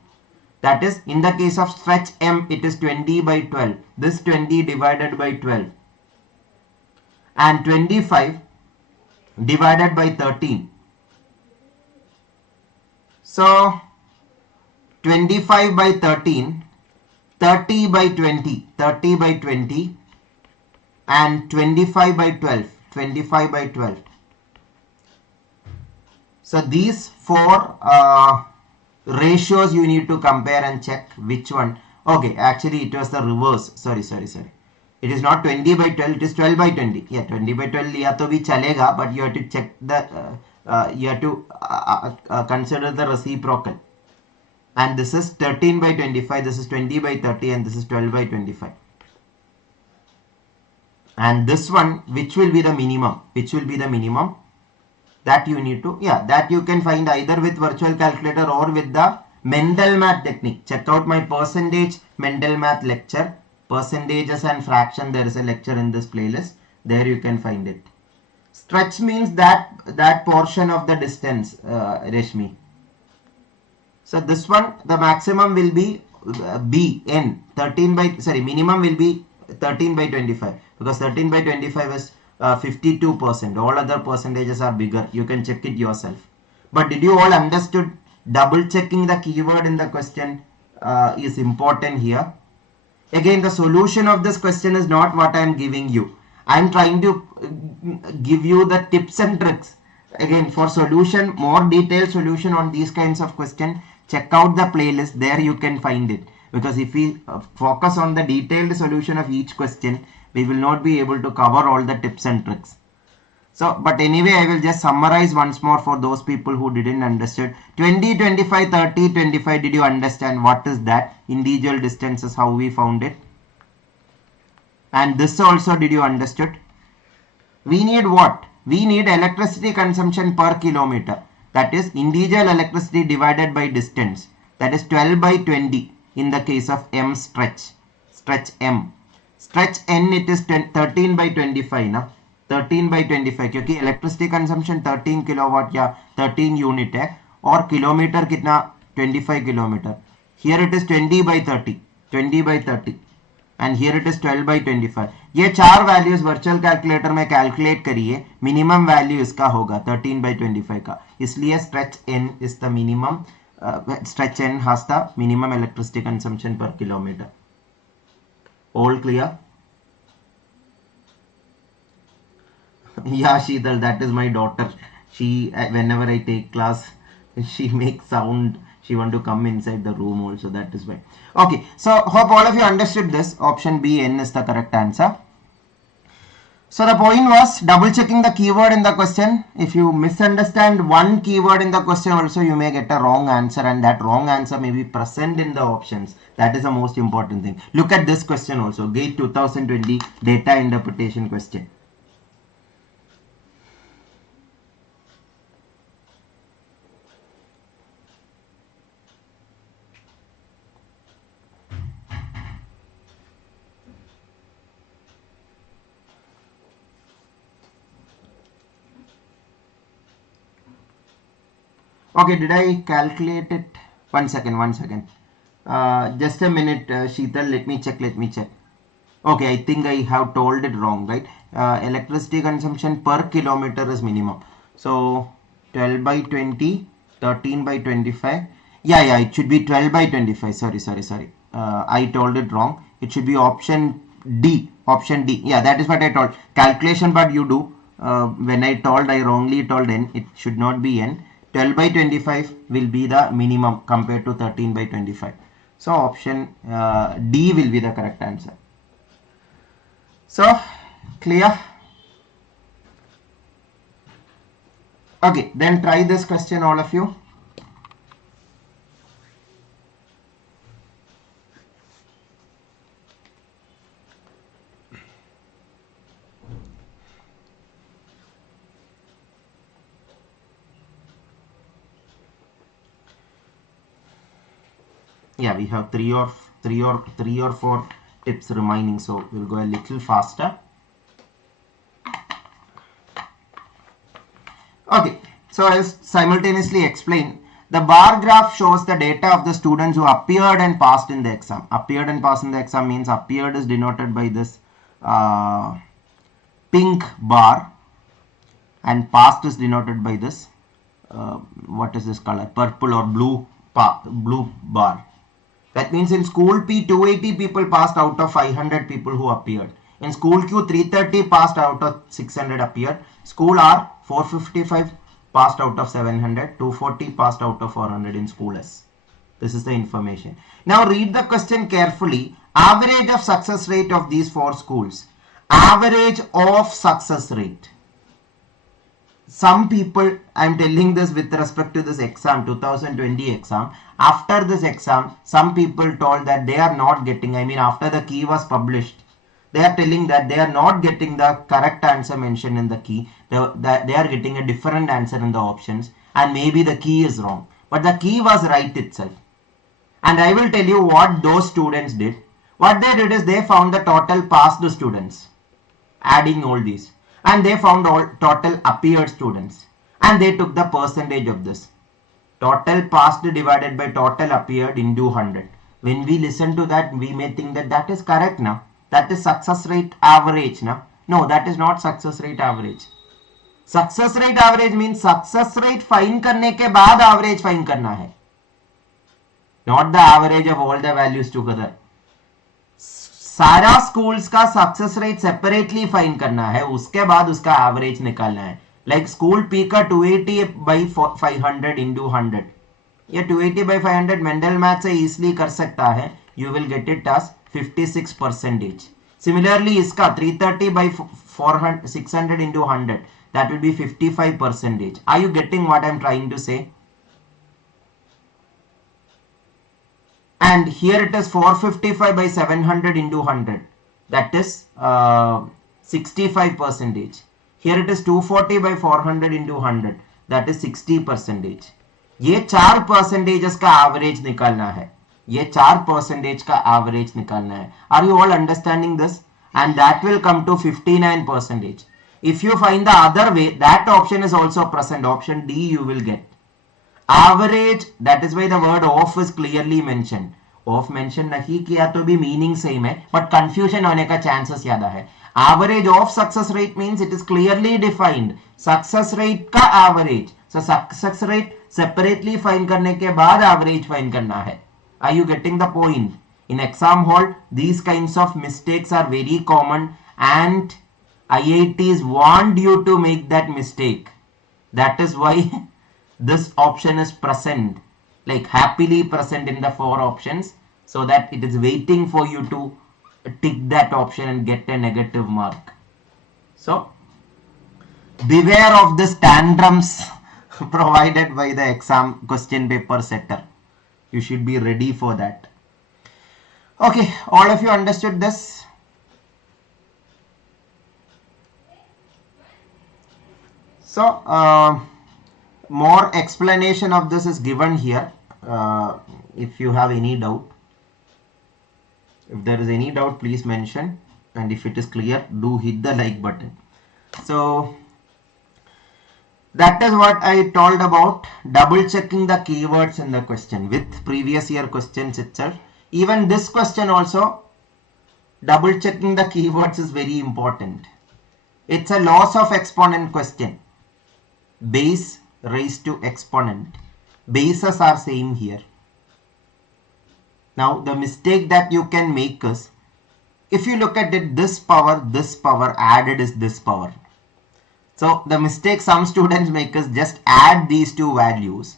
That is, in the case of stretch M, it is 20 by 12. This 20 divided by 12. And 25 divided by 13. So, 25 by 13, 30 by 20, 30 by 20, and 25 by 12, 25 by 12. So, these four ratios you need to compare and check which one. Okay, actually it was the reverse. Sorry. It is not 20 by 12, it is 12 by 20. Yeah, 20 by 12 liya to bhi chalega, but you have to check the, you have to consider the reciprocal. And this is 13 by 25, this is 20 by 30, and this is 12 by 25. And this one, which will be the minimum? Which will be the minimum? That you need to, that you can find either with virtual calculator or with the Mendel math technique. Check out my percentage Mendel math lecture. Percentages and fraction, there is a lecture in this playlist. There you can find it. Stretch means that portion of the distance, Reshmi. So this one, the maximum will be N, 13 by, minimum will be 13 by 25. Because 13 by 25 is 52%. All other percentages are bigger. You can check it yourself. But did you all understood? Double checking the keyword in the question is important here. Again, the solution of this question is not what I am giving you. I am trying to give you the tips and tricks. Again, for solution, more detailed solution on these kinds of questions, check out the playlist. There you can find it. Because if we focus on the detailed solution of each question, we will not be able to cover all the tips and tricks. So, but anyway, I will just summarize once more for those people who didn't understand. 20, 25, 30, 25. Did you understand what is that? Individual distances, how we found it. And this also, did you understood? We need what? We need electricity consumption per kilometer. That is individual electricity divided by distance. That is 12 by 20 in the case of M stretch. Stretch M. Stretch N, it is 13 by 25 ना. 13 by 25 क्योंकि electricity consumption 13 kilowatt या 13 unit है और kilometre कितना 25 kilometre. Here it is 20 by 30 and here it is 12 by 25. ये चार values virtual calculator में calculate करिए. मिनिमम वैल्यू इसका होगा 13 by 25 का. इसलिए stretch N is the minimum. Stretch N has the minimum electricity consumption per kilometre. All clear? Yeah, Sheetal, that is my daughter. She, whenever I take class, she makes sound. She want to come inside the room also. That is why. Okay, so hope all of you understood this. Option B, N is the correct answer. So the point was double checking the keyword in the question. If you misunderstand one keyword in the question also, you may get a wrong answer, and that wrong answer may be present in the options. That is the most important thing. Look at this question also. GATE 2020 data interpretation question. Okay, did I calculate it? One second. Just a minute, Sheetal, let me check. Okay, I think I have told it wrong, right? Electricity consumption per kilometer is minimum. So 12 by 20, 13 by 25. Yeah, it should be 12 by 25. Sorry. I told it wrong. It should be option D. Yeah, that is what I told. Calculation, but you do. When I wrongly told N, it should not be N. 12 by 25 will be the minimum compared to 13 by 25. So option D will be the correct answer. So clear? Okay, then try this question, all of you. Yeah, we have three or four tips remaining, so we'll go a little faster. Okay, so I'll simultaneously explain. The bar graph shows the data of the students who appeared and passed in the exam. Appeared and passed in the exam means appeared is denoted by this pink bar and passed is denoted by this what is this color, purple or blue bar. That means in school P 280 people passed out of 500 people who appeared. In school Q 330 passed out of 600 appeared. School R 455 passed out of 700. 240 passed out of 400 in school S. This is the information. Now read the question carefully. Average of success rate of these four schools. Average of success rate. Some people, I am telling this with respect to this exam, 2020 exam. After this exam, some people told that they are not getting, after the key was published, they are telling that they are not getting the correct answer mentioned in the key. They are getting a different answer in the options, and maybe the key is wrong. But the key was right itself. And I will tell you what those students did. What they did is they found the total passed students, adding all these. And they found all total appeared students. And they took the percentage of this. Total passed divided by total appeared into 100. When we listen to that, we may think that that is correct now. That is success rate average now. No, that is not success rate average. Success rate average means success rate find करने के बाद average find करना है. Not the average of all the values together. सारा schools का success rate separately find करना है, उसके बाद उसका एवरेज निकालना है. लाइक स्कूल पी का 280 by 500 into 100. ये 280 by 500 मेंडल मैथ से इजीली कर सकता है. You will get it as 56%. Similarly इसका 330 by 600 into 100 that will be 55%. Are you getting what I'm trying to say? And here it is 455 by 700 into 100, that is 65%. Here it is 240 by 400 into 100, that is 60%. ये 4 percentages का average निकालना है, ये 4 percentage का average निकालना है. Are you all understanding this? And that will come to 59%. If you find the other way, that option is also present, option D you will get. Average, that is why the word of is clearly mentioned. Of mention नहीं किया तो भी meaning same है, but confusion होने का chances ज़्यादा है. Average of success rate means it is clearly defined. Success rate का average. So success rate separately find करने के बाद average find करना है. Are you getting the point? In exam hall, these kinds of mistakes are very common and IITs want you to make that mistake. That is why this option is present, like happily present in the 4 options, so that it is waiting for you to tick that option and get a negative mark. So beware of this tantrums provided by the exam question paper setter. You should be ready for that. Okay, all of you understood this? So more explanation of this is given here. If you have any doubt, if there is any doubt, please mention, and if it is clear, do hit the like button. So that is what I told about double checking the keywords in the question with previous year questions itself. Even this question also, double checking the keywords is very important. It's a loss of exponent question. Base raised to exponent. Bases are same here. Now the mistake that you can make is, if you look at it, this power added is this power. So the mistake some students make is just add these two values,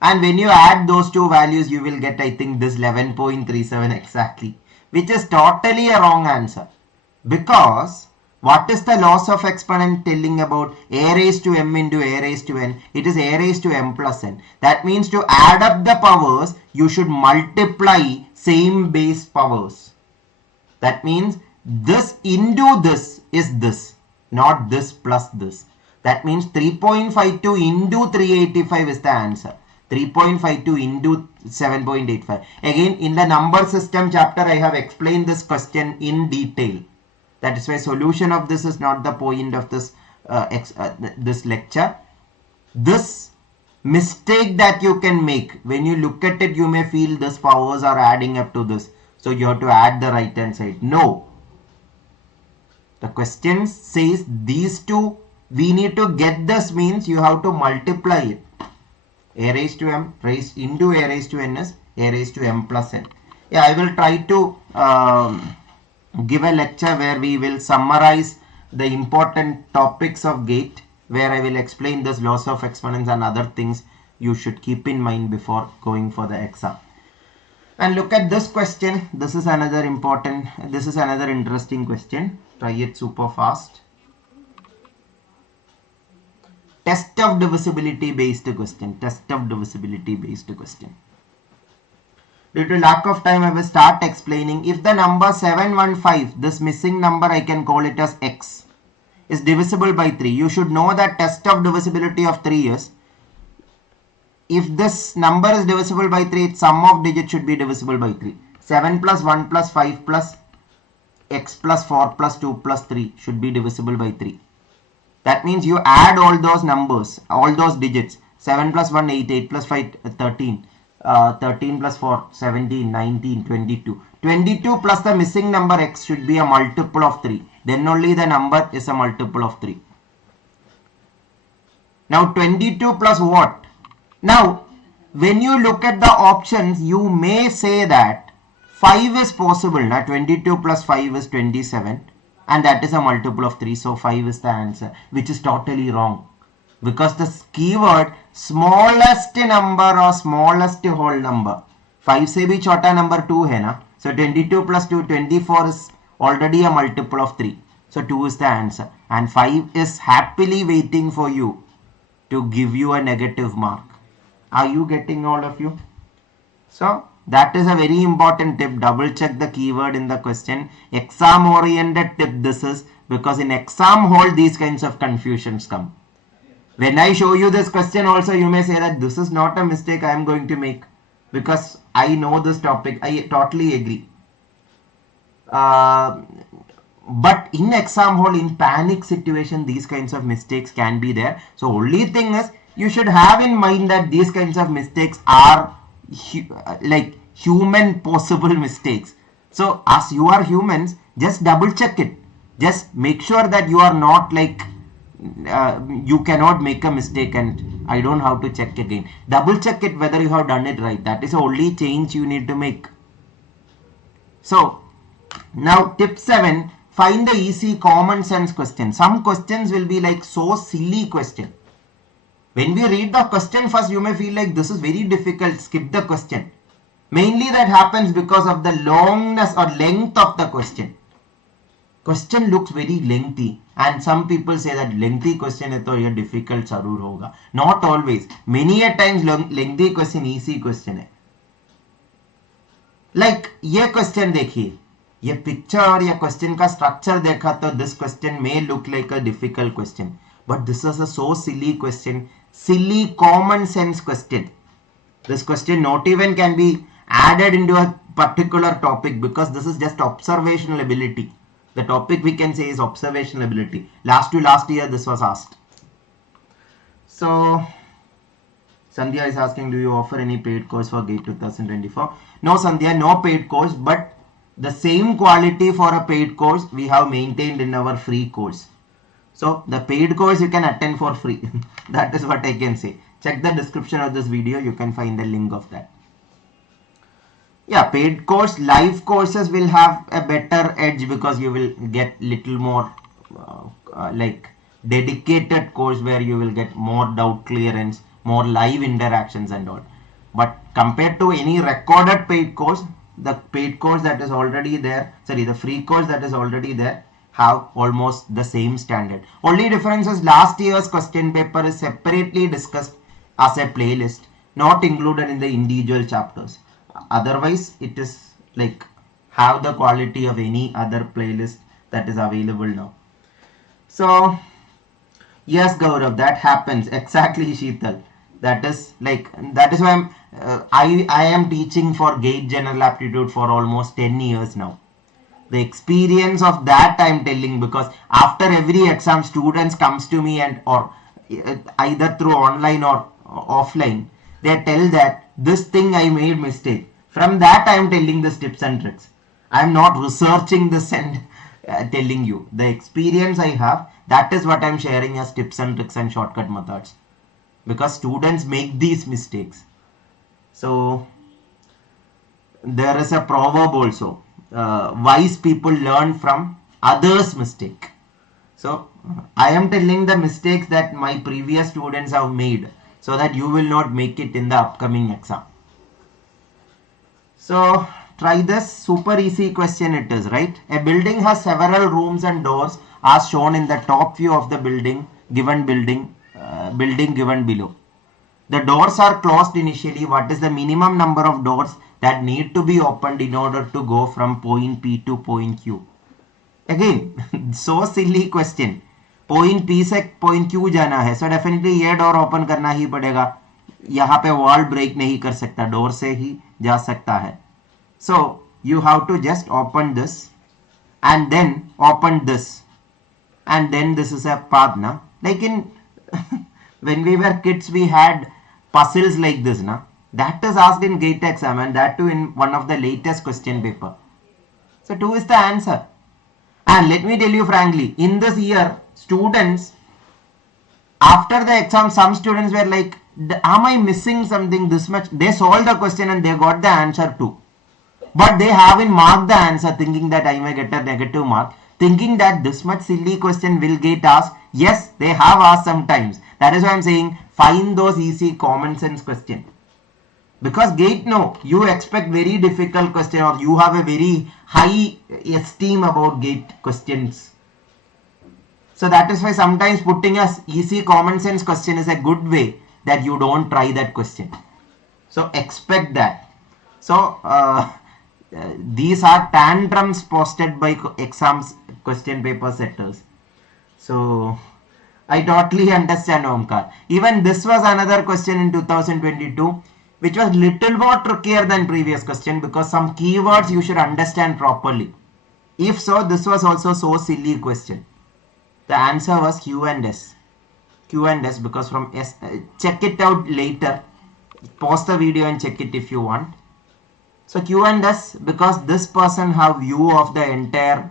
and when you add those two values you will get, I think, this 11.37 exactly, which is totally a wrong answer. Because what is the loss of exponent telling about? A raised to m into a raised to n. It is a raised to m plus n. That means to add up the powers, you should multiply same base powers. That means this into this is this, not this plus this. That means 3.52 into 385 is the answer. 3.52 into 7.85. Again, in the number system chapter, I have explained this question in detail. That is why solution of this is not the point of this this lecture. This mistake that you can make, when you look at it, you may feel this powers are adding up to this, so you have to add the right hand side. No, the question says these two, we need to get this, means you have to multiply it. A raised to m raised into a raised to n is a raised to m plus n. Yeah, I will try to give a lecture where we will summarize the important topics of GATE, where I will explain this loss of exponents and other things you should keep in mind before going for the exam. And look at this question. This is another interesting question. Try it super fast. Test of divisibility based question. Test of divisibility based question. Due to lack of time, I will start explaining. If the number 715, this missing number, I can call it as x, is divisible by 3. You should know that test of divisibility of 3 is, if this number is divisible by 3, its sum of digits should be divisible by 3. 7 plus 1 plus 5 plus x plus 4 plus 2 plus 3 should be divisible by 3. That means you add all those numbers, all those digits. 7 plus 1, 8, 8 plus 5, 13. 13 plus 4, 17, 19, 22. 22 plus the missing number x should be a multiple of 3. Then only the number is a multiple of 3. Now 22 plus what? Now when you look at the options, you may say that 5 is possible. Now 22 plus 5 is 27, and that is a multiple of 3. So 5 is the answer, which is totally wrong. Because the keyword smallest number or smallest whole number, 5 से भी छोटा number 2 है ना, so 22 plus 2, 24 is already a multiple of 3. So 2 is the answer. And 5 is happily waiting for you to give you a negative mark. Are you getting, all of you? So that is a very important tip. Double check the keyword in the question. Exam oriented tip this is, because in exam hall these kinds of confusions come. When I show you this question also, you may say that this is not a mistake I am going to make, because I know this topic. I totally agree. But in exam hall, in panic situation, these kinds of mistakes can be there. So only thing is, you should have in mind that these kinds of mistakes are like human possible mistakes. So as you are humans, just double check it. Just make sure that you are not like you cannot make a mistake and I don't have to check again. Double check it whether you have done it right. That is the only change you need to make. So now tip 7, find the easy common sense question. Some questions will be like so silly question. When we read the question first, you may feel like this is very difficult, skip the question. Mainly that happens because of the longness or length of the question. Question looks very lengthy and some people say that lengthy question है तो ये difficult जरूर होगा. Not always. Many a times lengthy question easy question है. Like ये question देखिए, ये picture और ये question का structure देखा तो this question may look like a difficult question. But this is a so silly question. Silly common sense question. This question not even can be added into a particular topic because this is just observational ability. The topic we can say is observational ability. Last year this was asked. So Sandhya is asking, do you offer any paid course for GATE 2024? No Sandhya, no paid course, but the same quality for a paid course we have maintained in our free course. So the paid course you can attend for free. That is what I can say. Check the description of this video. You can find the link of that. Yeah, paid course, live courses will have a better edge because you will get little more like dedicated course where you will get more doubt clearance, more live interactions and all. But compared to any recorded paid course, the paid course that is already there, the free course that is already there, have almost the same standard. Only difference is last year's question paper is separately discussed as a playlist, not included in the individual chapters. Otherwise, it is like have the quality of any other playlist that is available now. So yes, Gaurav, that happens exactly, Sheetal. That is why I am teaching for GATE General Aptitude for almost 10 years now. The experience of that I am telling, because after every exam students comes to me and or either through online or offline, they tell that this thing I made mistake. From that I am telling the tips and tricks. I am not researching this and telling you. The experience I have, that is what I am sharing as tips and tricks and shortcut methods. Because students make these mistakes. So there is a proverb also. Wise people learn from others' mistake. So I am telling the mistakes that my previous students have made so that you will not make it in the upcoming exam. So try this. Super easy question it is, right? A building has several rooms and doors as shown in the top view of the building given below. The doors are closed initially. What is the minimum number of doors that need to be opened in order to go from point P to point Q? Again, so silly question. Point P से point Q जाना है, so definitely ये door open करना ही पड़ेगा. यहाँ पे wall break नहीं कर सकता, door से ही जा सकता है. So you have to just open this and then open this and then this is a path na. Like in when we were kids we had puzzles like this na. That is asked in GATE exam and that too in one of the latest question paper. So 2 is the answer. And let me tell you frankly, in this year students, after the exam some students were like, am I missing something this much? They solved the question and they got the answer too. But they haven't marked the answer thinking that I may get a negative mark. Thinking that this much silly question will get asked. Yes, they have asked sometimes. That is why I am saying find those easy common sense questions. Because GATE, no, you expect very difficult question or you have a very high esteem about GATE questions. So that is why sometimes putting a easy common sense question is a good way that you don't try that question. So expect that. So these are tantrums posted by exams question paper setters. So I totally understand, Omkar. Even this was another question in 2022 which was little more trickier than previous question because some keywords you should understand properly. If so, this was also so silly question. The answer was Q and S. Q and S because from S, check it out later. Pause the video and check it if you want. So Q and S because this person have view of the entire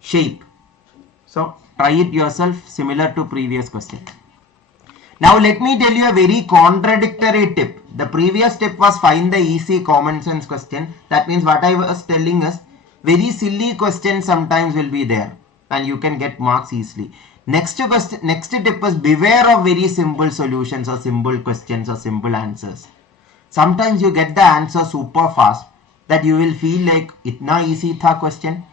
shape. So try it yourself, similar to previous question. Now let me tell you a very contradictory tip. The previous tip was find the easy common sense question. That means what I was telling is very silly questions sometimes will be there and you can get marks easily. Next tip is beware of very simple solutions or simple questions or simple answers. Sometimes you get the answer super fast that you will feel like itna easy tha question.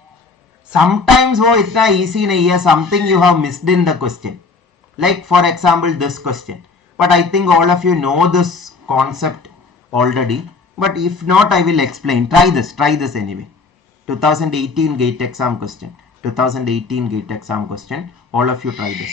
Sometimes wo itna easy nahi hai, something you have missed in the question. Like for example this question. But I think all of you know this concept already. But if not, I will explain. Try this anyway. 2018 GATE exam question. 2018 GATE exam question. All of you try this.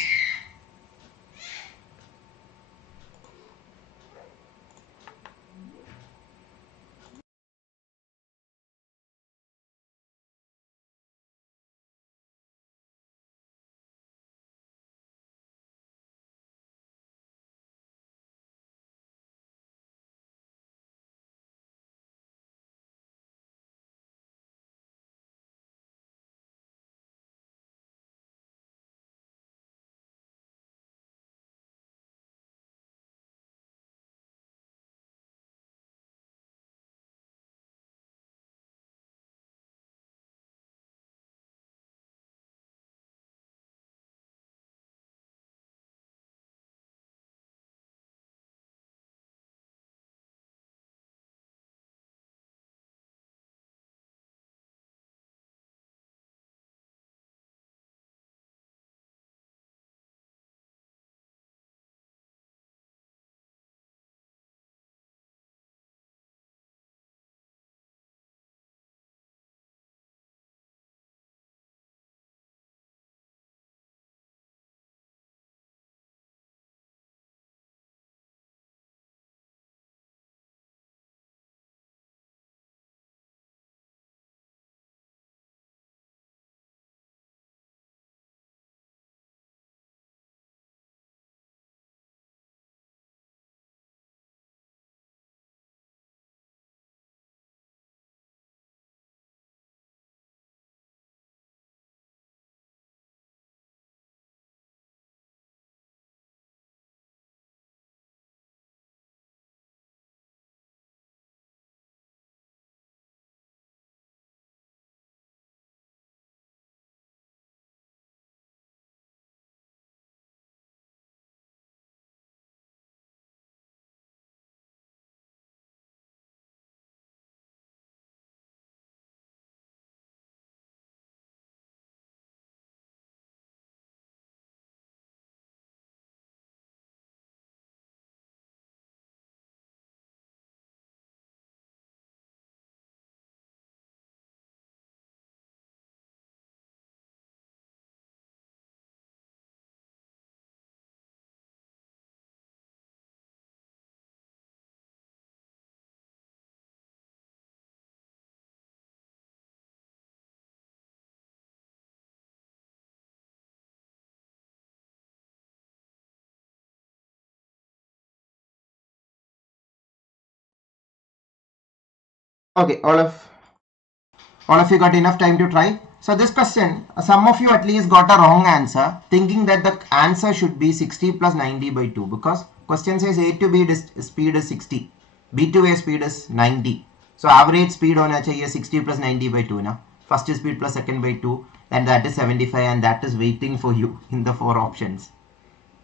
Okay, all of you got enough time to try. So this question, some of you at least got a wrong answer, thinking that the answer should be 60 plus 90 by 2 because question says A to B speed is 60, B to A speed is 90. So average speed hona chahiye 60 plus 90 by 2 na. First speed plus second by 2, then that is 75 and that is waiting for you in the 4 options.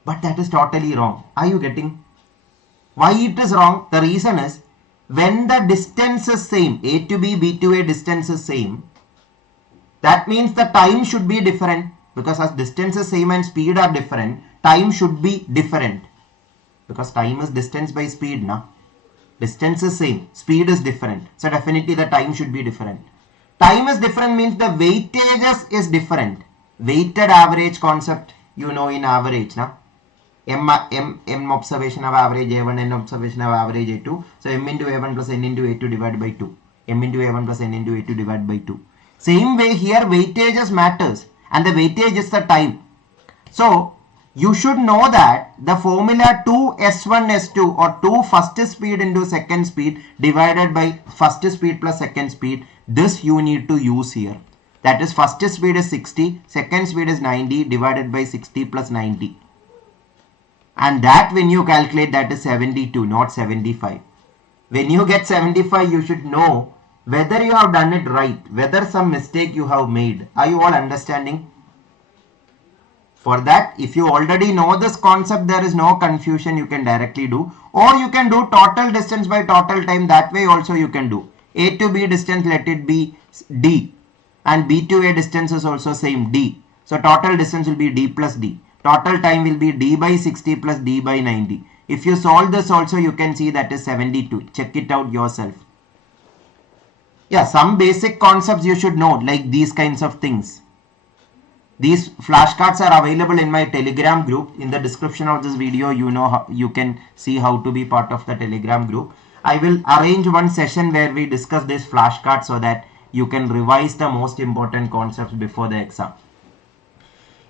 But that is totally wrong. Are you getting? Why it is wrong? The reason is when the distance is same, A to B, B to A distance is same, That means the time should be different, because as distance is same and speed are different, time should be different, because time is distance by speed now. Distance is same, speed is different, so definitely the time should be different. Time is different means the weightages is different. Weighted average concept you know in average now. M observation of average A1, N observation of average A2. So M into A1 plus N into A2 divided by 2. M into A1 plus N into A2 divided by 2. Same way here weightages matters, and the weightage is the time. So you should know that the formula 2s1 s2 or 2 first speed into second speed divided by first speed plus second speed, this you need to use here. That is, first speed is 60, second speed is 90 divided by 60 plus 90. And that when you calculate, that is 72, not 75. When you get 75, you should know whether you have done it right, whether some mistake you have made. Are you all understanding? For that, if you already know this concept, there is no confusion, you can directly do. Or you can do total distance by total time. That way also you can do. A to B distance, let it be D. And B to A distance is also same, D. So total distance will be D plus D. Total time will be D by 60 plus D by 90. If you solve this also, you can see that is 72. Check it out yourself. Yeah, some basic concepts you should know, like these kinds of things. These flashcards are available in my Telegram group. In the description of this video, you know how you can see how to be part of the Telegram group. I will arrange one session where we discuss this flashcard so that you can revise the most important concepts before the exam.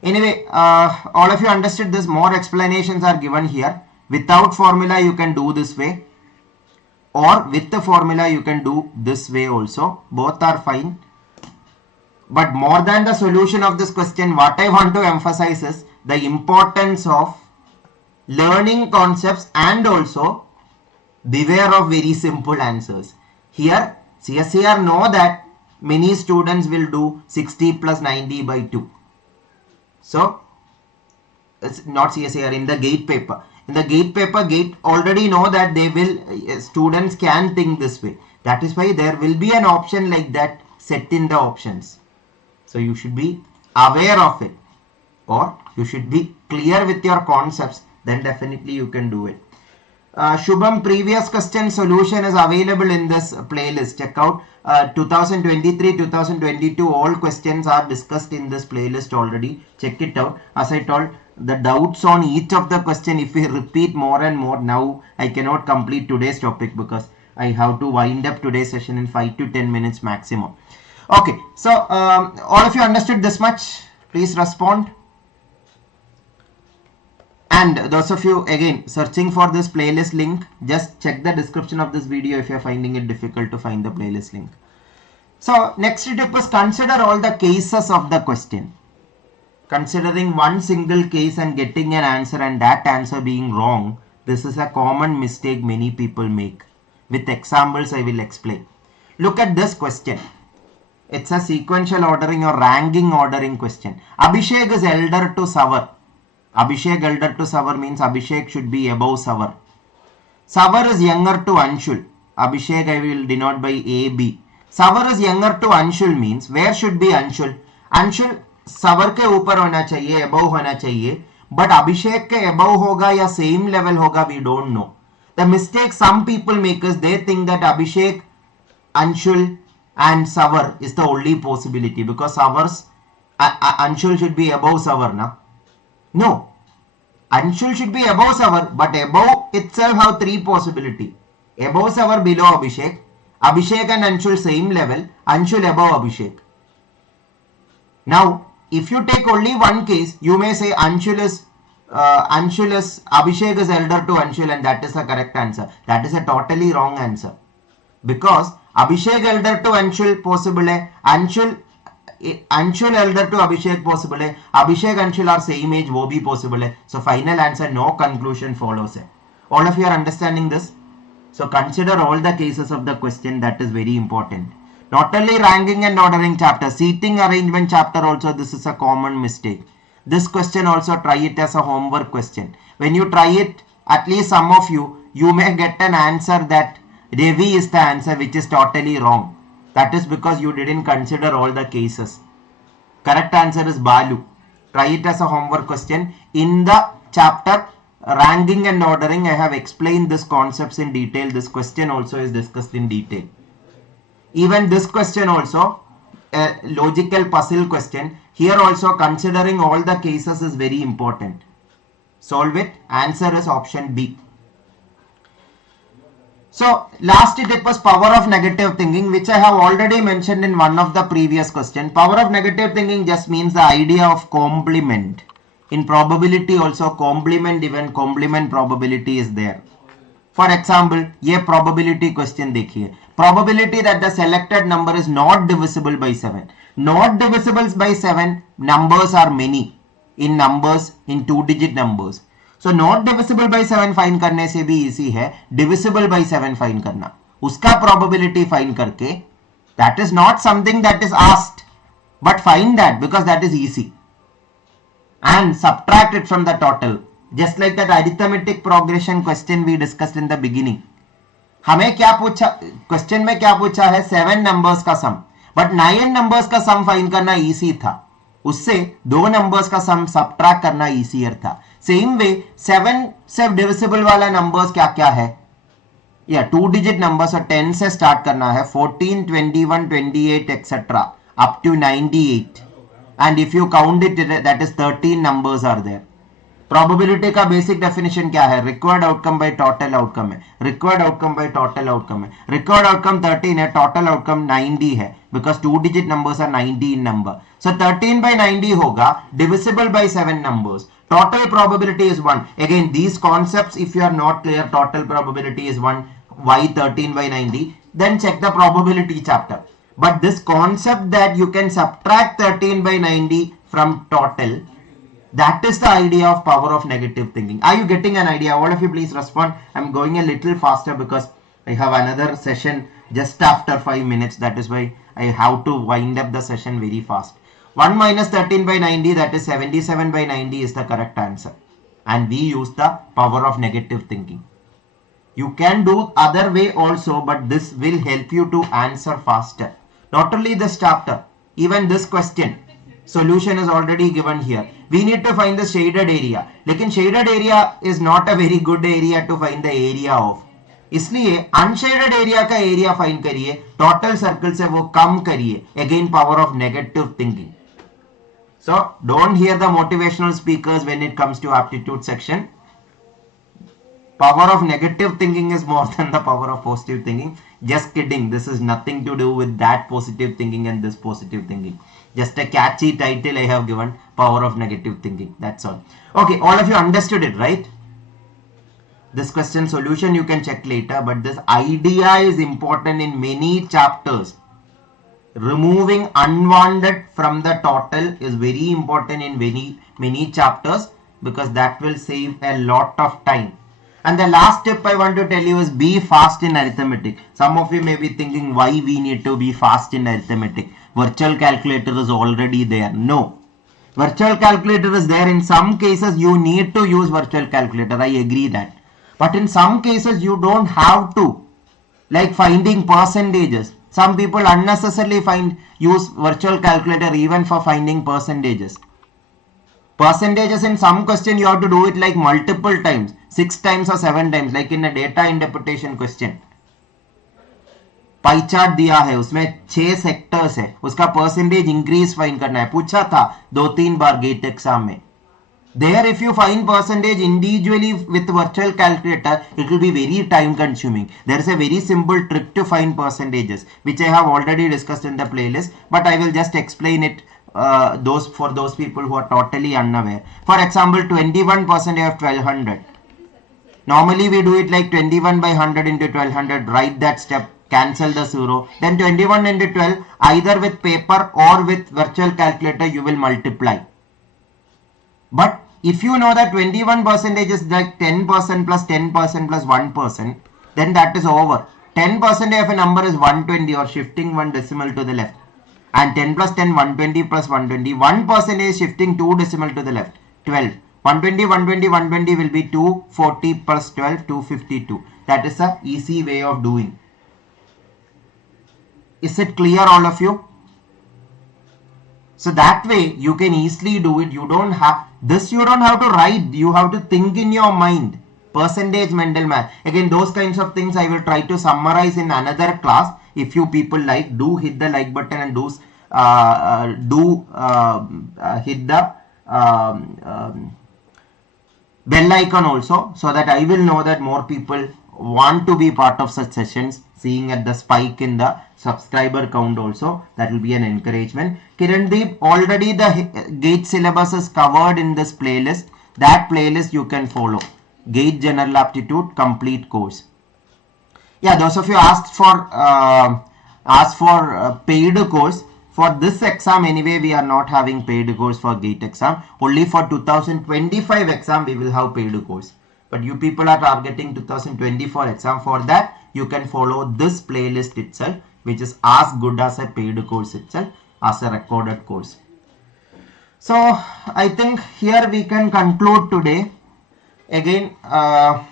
Anyway, all of you understood this. More explanations are given here. Without formula, you can do this way, or with the formula, you can do this way also. Both are fine. But more than the solution of this question, what I want to emphasize is the importance of learning concepts and also beware of very simple answers. Here, CSIR know that many students will do 60 plus 90 by 2. So, it's not CSIR, in the gate paper. In the gate paper, gate already know that they will, students can think this way. That is why there will be an option like that set in the options. So you should be aware of it, or you should be clear with your concepts, then definitely you can do it. Shubham, previous question solution is available in this playlist. Check out 2023, 2022, all questions are discussed in this playlist already. Check it out. As I told, the doubts on each of the question, if we repeat more and more, now I cannot complete today's topic because I have to wind up today's session in 5 to 10 minutes maximum. Okay, so all of you understood this much? Please respond. And those of you again searching for this playlist link, just check the description of this video if you are finding it difficult to find the playlist link. So next tip is consider all the cases of the question. Considering one single case and getting an answer and that answer being wrong, this is a common mistake many people make. With examples I will explain. Look at this question. It's a sequential ordering or ranking ordering question. Abhishek is elder to Savar. Abhishek elder to Savar means Abhishek should be above Savar. Savar is younger to Anshul. Abhishek I will denote by AB. Savar is younger to Anshul means where should be Anshul? Anshul Savar के ऊपर होना चाहिए, above होना चाहिए, but Abhishek के above होगा या same level होगा, we don't know. The mistake some people make is they think that Abhishek, Anshul and Savar is the only possibility because Savar's Anshul should be above Savar, na? No, Anshul should be above Savar, but above itself have three possibility. Above Savar, below Abhishek, Abhishek and Anshul same level, Anshul above Abhishek. Now, if you take only one case, you may say Abhishek is elder to Anshul and that is the correct answer. That is a totally wrong answer. Because Abhishek elder to Anshul possible hai, Anshul elder to Abhishek possible hai, Abhishek Anshul are same age, wo bhi possible hai. So final answer, no conclusion follows hai. All of you are understanding this? So consider all the cases of the question, that is very important. Not only ranking and ordering chapter, seating arrangement chapter also, this is a common mistake. This question also try it as a homework question. When you try it, at least some of you may get an answer that Ravi is the answer, which is totally wrong. That is because you didn't consider all the cases. Correct answer is Balu. Try it as a homework question. In the chapter ranking and ordering, I have explained these concepts in detail. This question also is discussed in detail. Even this question also, a logical puzzle question. Here also considering all the cases is very important. Solve it. Answer is option B. So last tip was power of negative thinking, which I have already mentioned in one of the previous questions. Power of negative thinking just means the idea of complement. In probability also complement, even complement probability is there. For example, ये probability question देखिए. Probability that the selected number is not divisible by 7. Not divisible by 7 numbers are many. In numbers, in 2-digit numbers. So not divisible by 7 find करने से भी easy है. Divisible by 7 find करना. उसका probability find करके, that is not something that is asked. But find that because that is easy. And subtract it from the total. Just like that arithmetic progression question we discussed in the beginning. हमें क्या पूछा, question में क्या पूछा है, 7 numbers का सम, but 9 numbers का sum find करना इजी था, उससे 2 नंबर्स का सम सबट्रैक्ट करना इजियर था. सेम वे 7 से डिविजिबल वाला नंबर्स क्या क्या है, या 2 डिजिट नंबर्स और 10 से स्टार्ट करना है, 14, 21, 28 etcetera up to 98, and if you count it that is 13 numbers are there. Probability का बेसिक डेफिनेशन क्या है, required outcome by total outcome है. Required outcome by total outcome है. रिक्वायर्ड आउटकम 13 है, टोटल आउटकम 90 है, because 2 digit numbers are 90 in number. So 13 by 90 होगा divisible by 7 numbers. Total probability is 1. Again, these concepts, if you are not clear, total probability is 1. Why 13 by 90? Then check the probability chapter. But this concept that you can subtract 13 by 90 from total, that is the idea of power of negative thinking. Are you getting an idea? All of you please respond. I'm going a little faster because I have another session just after 5 minutes. That is why I have to wind up the session very fast. 1 minus 13 by 90, that is 77 by 90 is the correct answer. And we use the power of negative thinking. You can do other way also, but this will help you to answer faster. Not only this chapter, even this question, solution is already given here. We need to find the shaded area. लेकिन shaded area is not a very good area to find the area of. इसलिए unshielded area का area find करिए, total circle से वो कम करिए. Again power of negative thinking. So don't hear the motivational speakers when it comes to aptitude section. Power of negative thinking is more than the power of positive thinking. Just kidding. This is nothing to do with that positive thinking and this positive thinking. Just a catchy title I have given, power of negative thinking. That's all. Okay, all of you understood it, right? This question solution you can check later, but this idea is important in many chapters. Removing unwanted from the total is very important in many chapters because that will save a lot of time. And the last tip I want to tell you is be fast in arithmetic. Some of you may be thinking why we need to be fast in arithmetic. Virtual calculator is already there. No. Virtual calculator is there. In some cases you need to use virtual calculator. I agree that. But in some cases you don't have to. Like finding percentages. Some people unnecessarily use virtual calculator even for finding percentages. Percentages in some question you have to do it like multiple times, 6 times or 7 times, like in a data interpretation question. Pie chart दिया है, उसमें 6 sectors है, उसका percentage increase find करना है. पूछा था 2-3 बार gate exam में. There if you find percentage individually with virtual calculator, it will be very time consuming. There is a very simple trick to find percentages, which I have already discussed in the playlist, but I will just explain it for those people who are totally unaware. For example, 21% of 1200. Normally we do it like 21 by 100 into 1200. Write that step, cancel the 0. Then 21 into 12, either with paper or with virtual calculator, you will multiply. But if you know that 21% is like 10% plus 10% plus 1%, then that is over. 10% of a number is 120 or shifting 1 decimal to the left. And 10 plus 10, 120 plus 120. 1% is shifting 2 decimal to the left. 12. 120, 120, 120 will be 240 plus 12, 252. That is a easy way of doing. Is it clear all of you? So that way you can easily do it. You don't have this, you don't have to write, you have to think in your mind. Percentage mental math. Again, those kinds of things I will try to summarize in another class. If you people like, do hit the like button and hit the bell icon also, so that I will know that more people want to be part of such sessions. Seeing at the spike in the subscriber count also, that will be an encouragement. Kirandeep, already the GATE syllabus is covered in this playlist. That playlist you can follow. GATE General Aptitude complete course. Yeah, those of you asked for paid course. For this exam anyway, we are not having paid course for GATE exam. Only for 2025 exam we will have paid course. But you people are targeting 2024 exam. For that you can follow this playlist itself, which is as good as a paid course itself, as a recorded course. So I think here we can conclude today. Again, I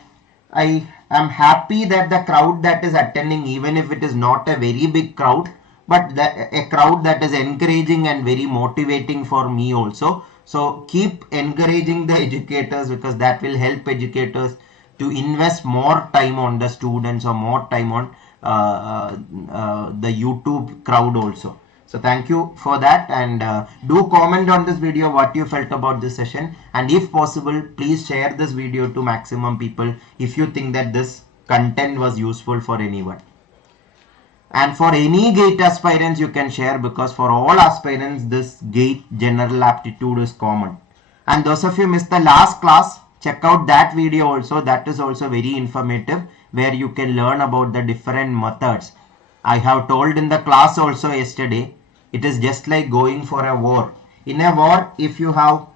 am happy that the crowd that is attending, even if it is not a very big crowd, but a crowd that is encouraging and very motivating for me also. So keep encouraging the educators, because that will help educators to invest more time on the students or more time on the YouTube crowd also. So thank you for that, and do comment on this video what you felt about this session, and if possible please share this video to maximum people if you think that this content was useful for anyone. And for any GATE aspirants you can share, because for all aspirants this GATE General Aptitude is common. And those of you missed the last class, check out that video also. That is also very informative, where you can learn about the different methods. I have told in the class also yesterday, it is just like going for a war. In a war, if you have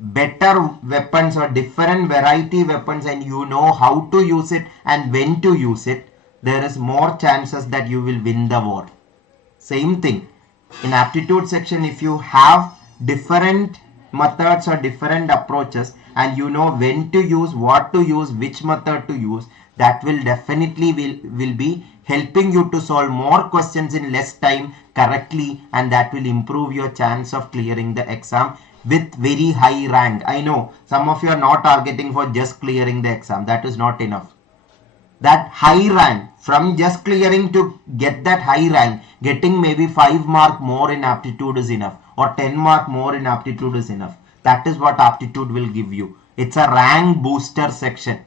better weapons or different variety weapons and you know how to use it and when to use it, there is more chances that you will win the war. Same thing in aptitude section, if you have different methods or different approaches and you know when to use, what to use, which method to use, that will definitely will be helping you to solve more questions in less time correctly, and that will improve your chance of clearing the exam with very high rank. I know some of you are not targeting for just clearing the exam. That is not enough. That high rank, from just clearing to get that high rank, getting maybe 5 mark more in aptitude is enough, or 10 mark more in aptitude is enough. That is what aptitude will give you. It's a rank booster section.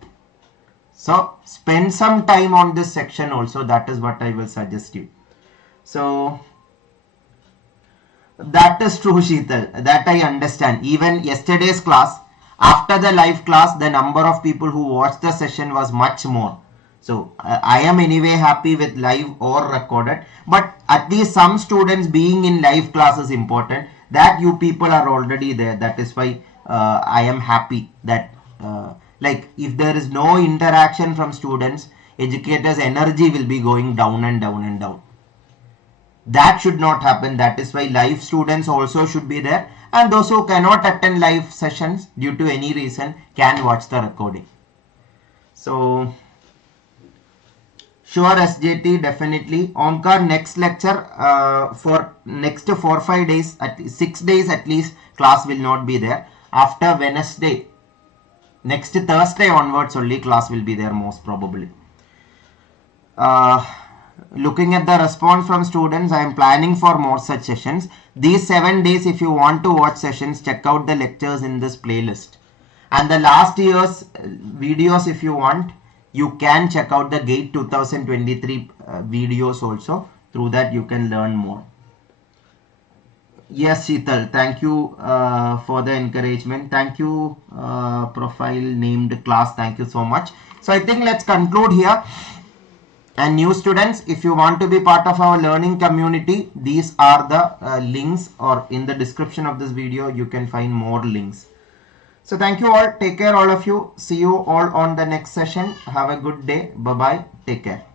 So spend some time on this section also. That is what I will suggest you. So that is true, Sheetal. That I understand. Even yesterday's class, after the live class, the number of people who watched the session was much more. So I am anyway happy with live or recorded, but at least some students being in live class is important. That you people are already there. That is why I am happy that like if there is no interaction from students, educators' energy will be going down and down and down. That should not happen. That is why live students also should be there, and those who cannot attend live sessions due to any reason can watch the recording. So sure, SJT, definitely. Omkar, next lecture for next 4-5 days, 6 days at least, class will not be there. After Wednesday, next Thursday onwards only class will be there most probably. Looking at the response from students, I am planning for more such sessions. These 7 days, if you want to watch sessions, check out the lectures in this playlist. And the last year's videos, if you want, you can check out the GATE 2023 videos also. Through that you can learn more. Yes, Sheetal, thank you for the encouragement. Thank you, profile named class. Thank you so much. So I think let's conclude here. And new students, if you want to be part of our learning community, these are the links, or in the description of this video you can find more links. So thank you all. Take care all of you. See you all on the next session. Have a good day. Bye bye. Take care.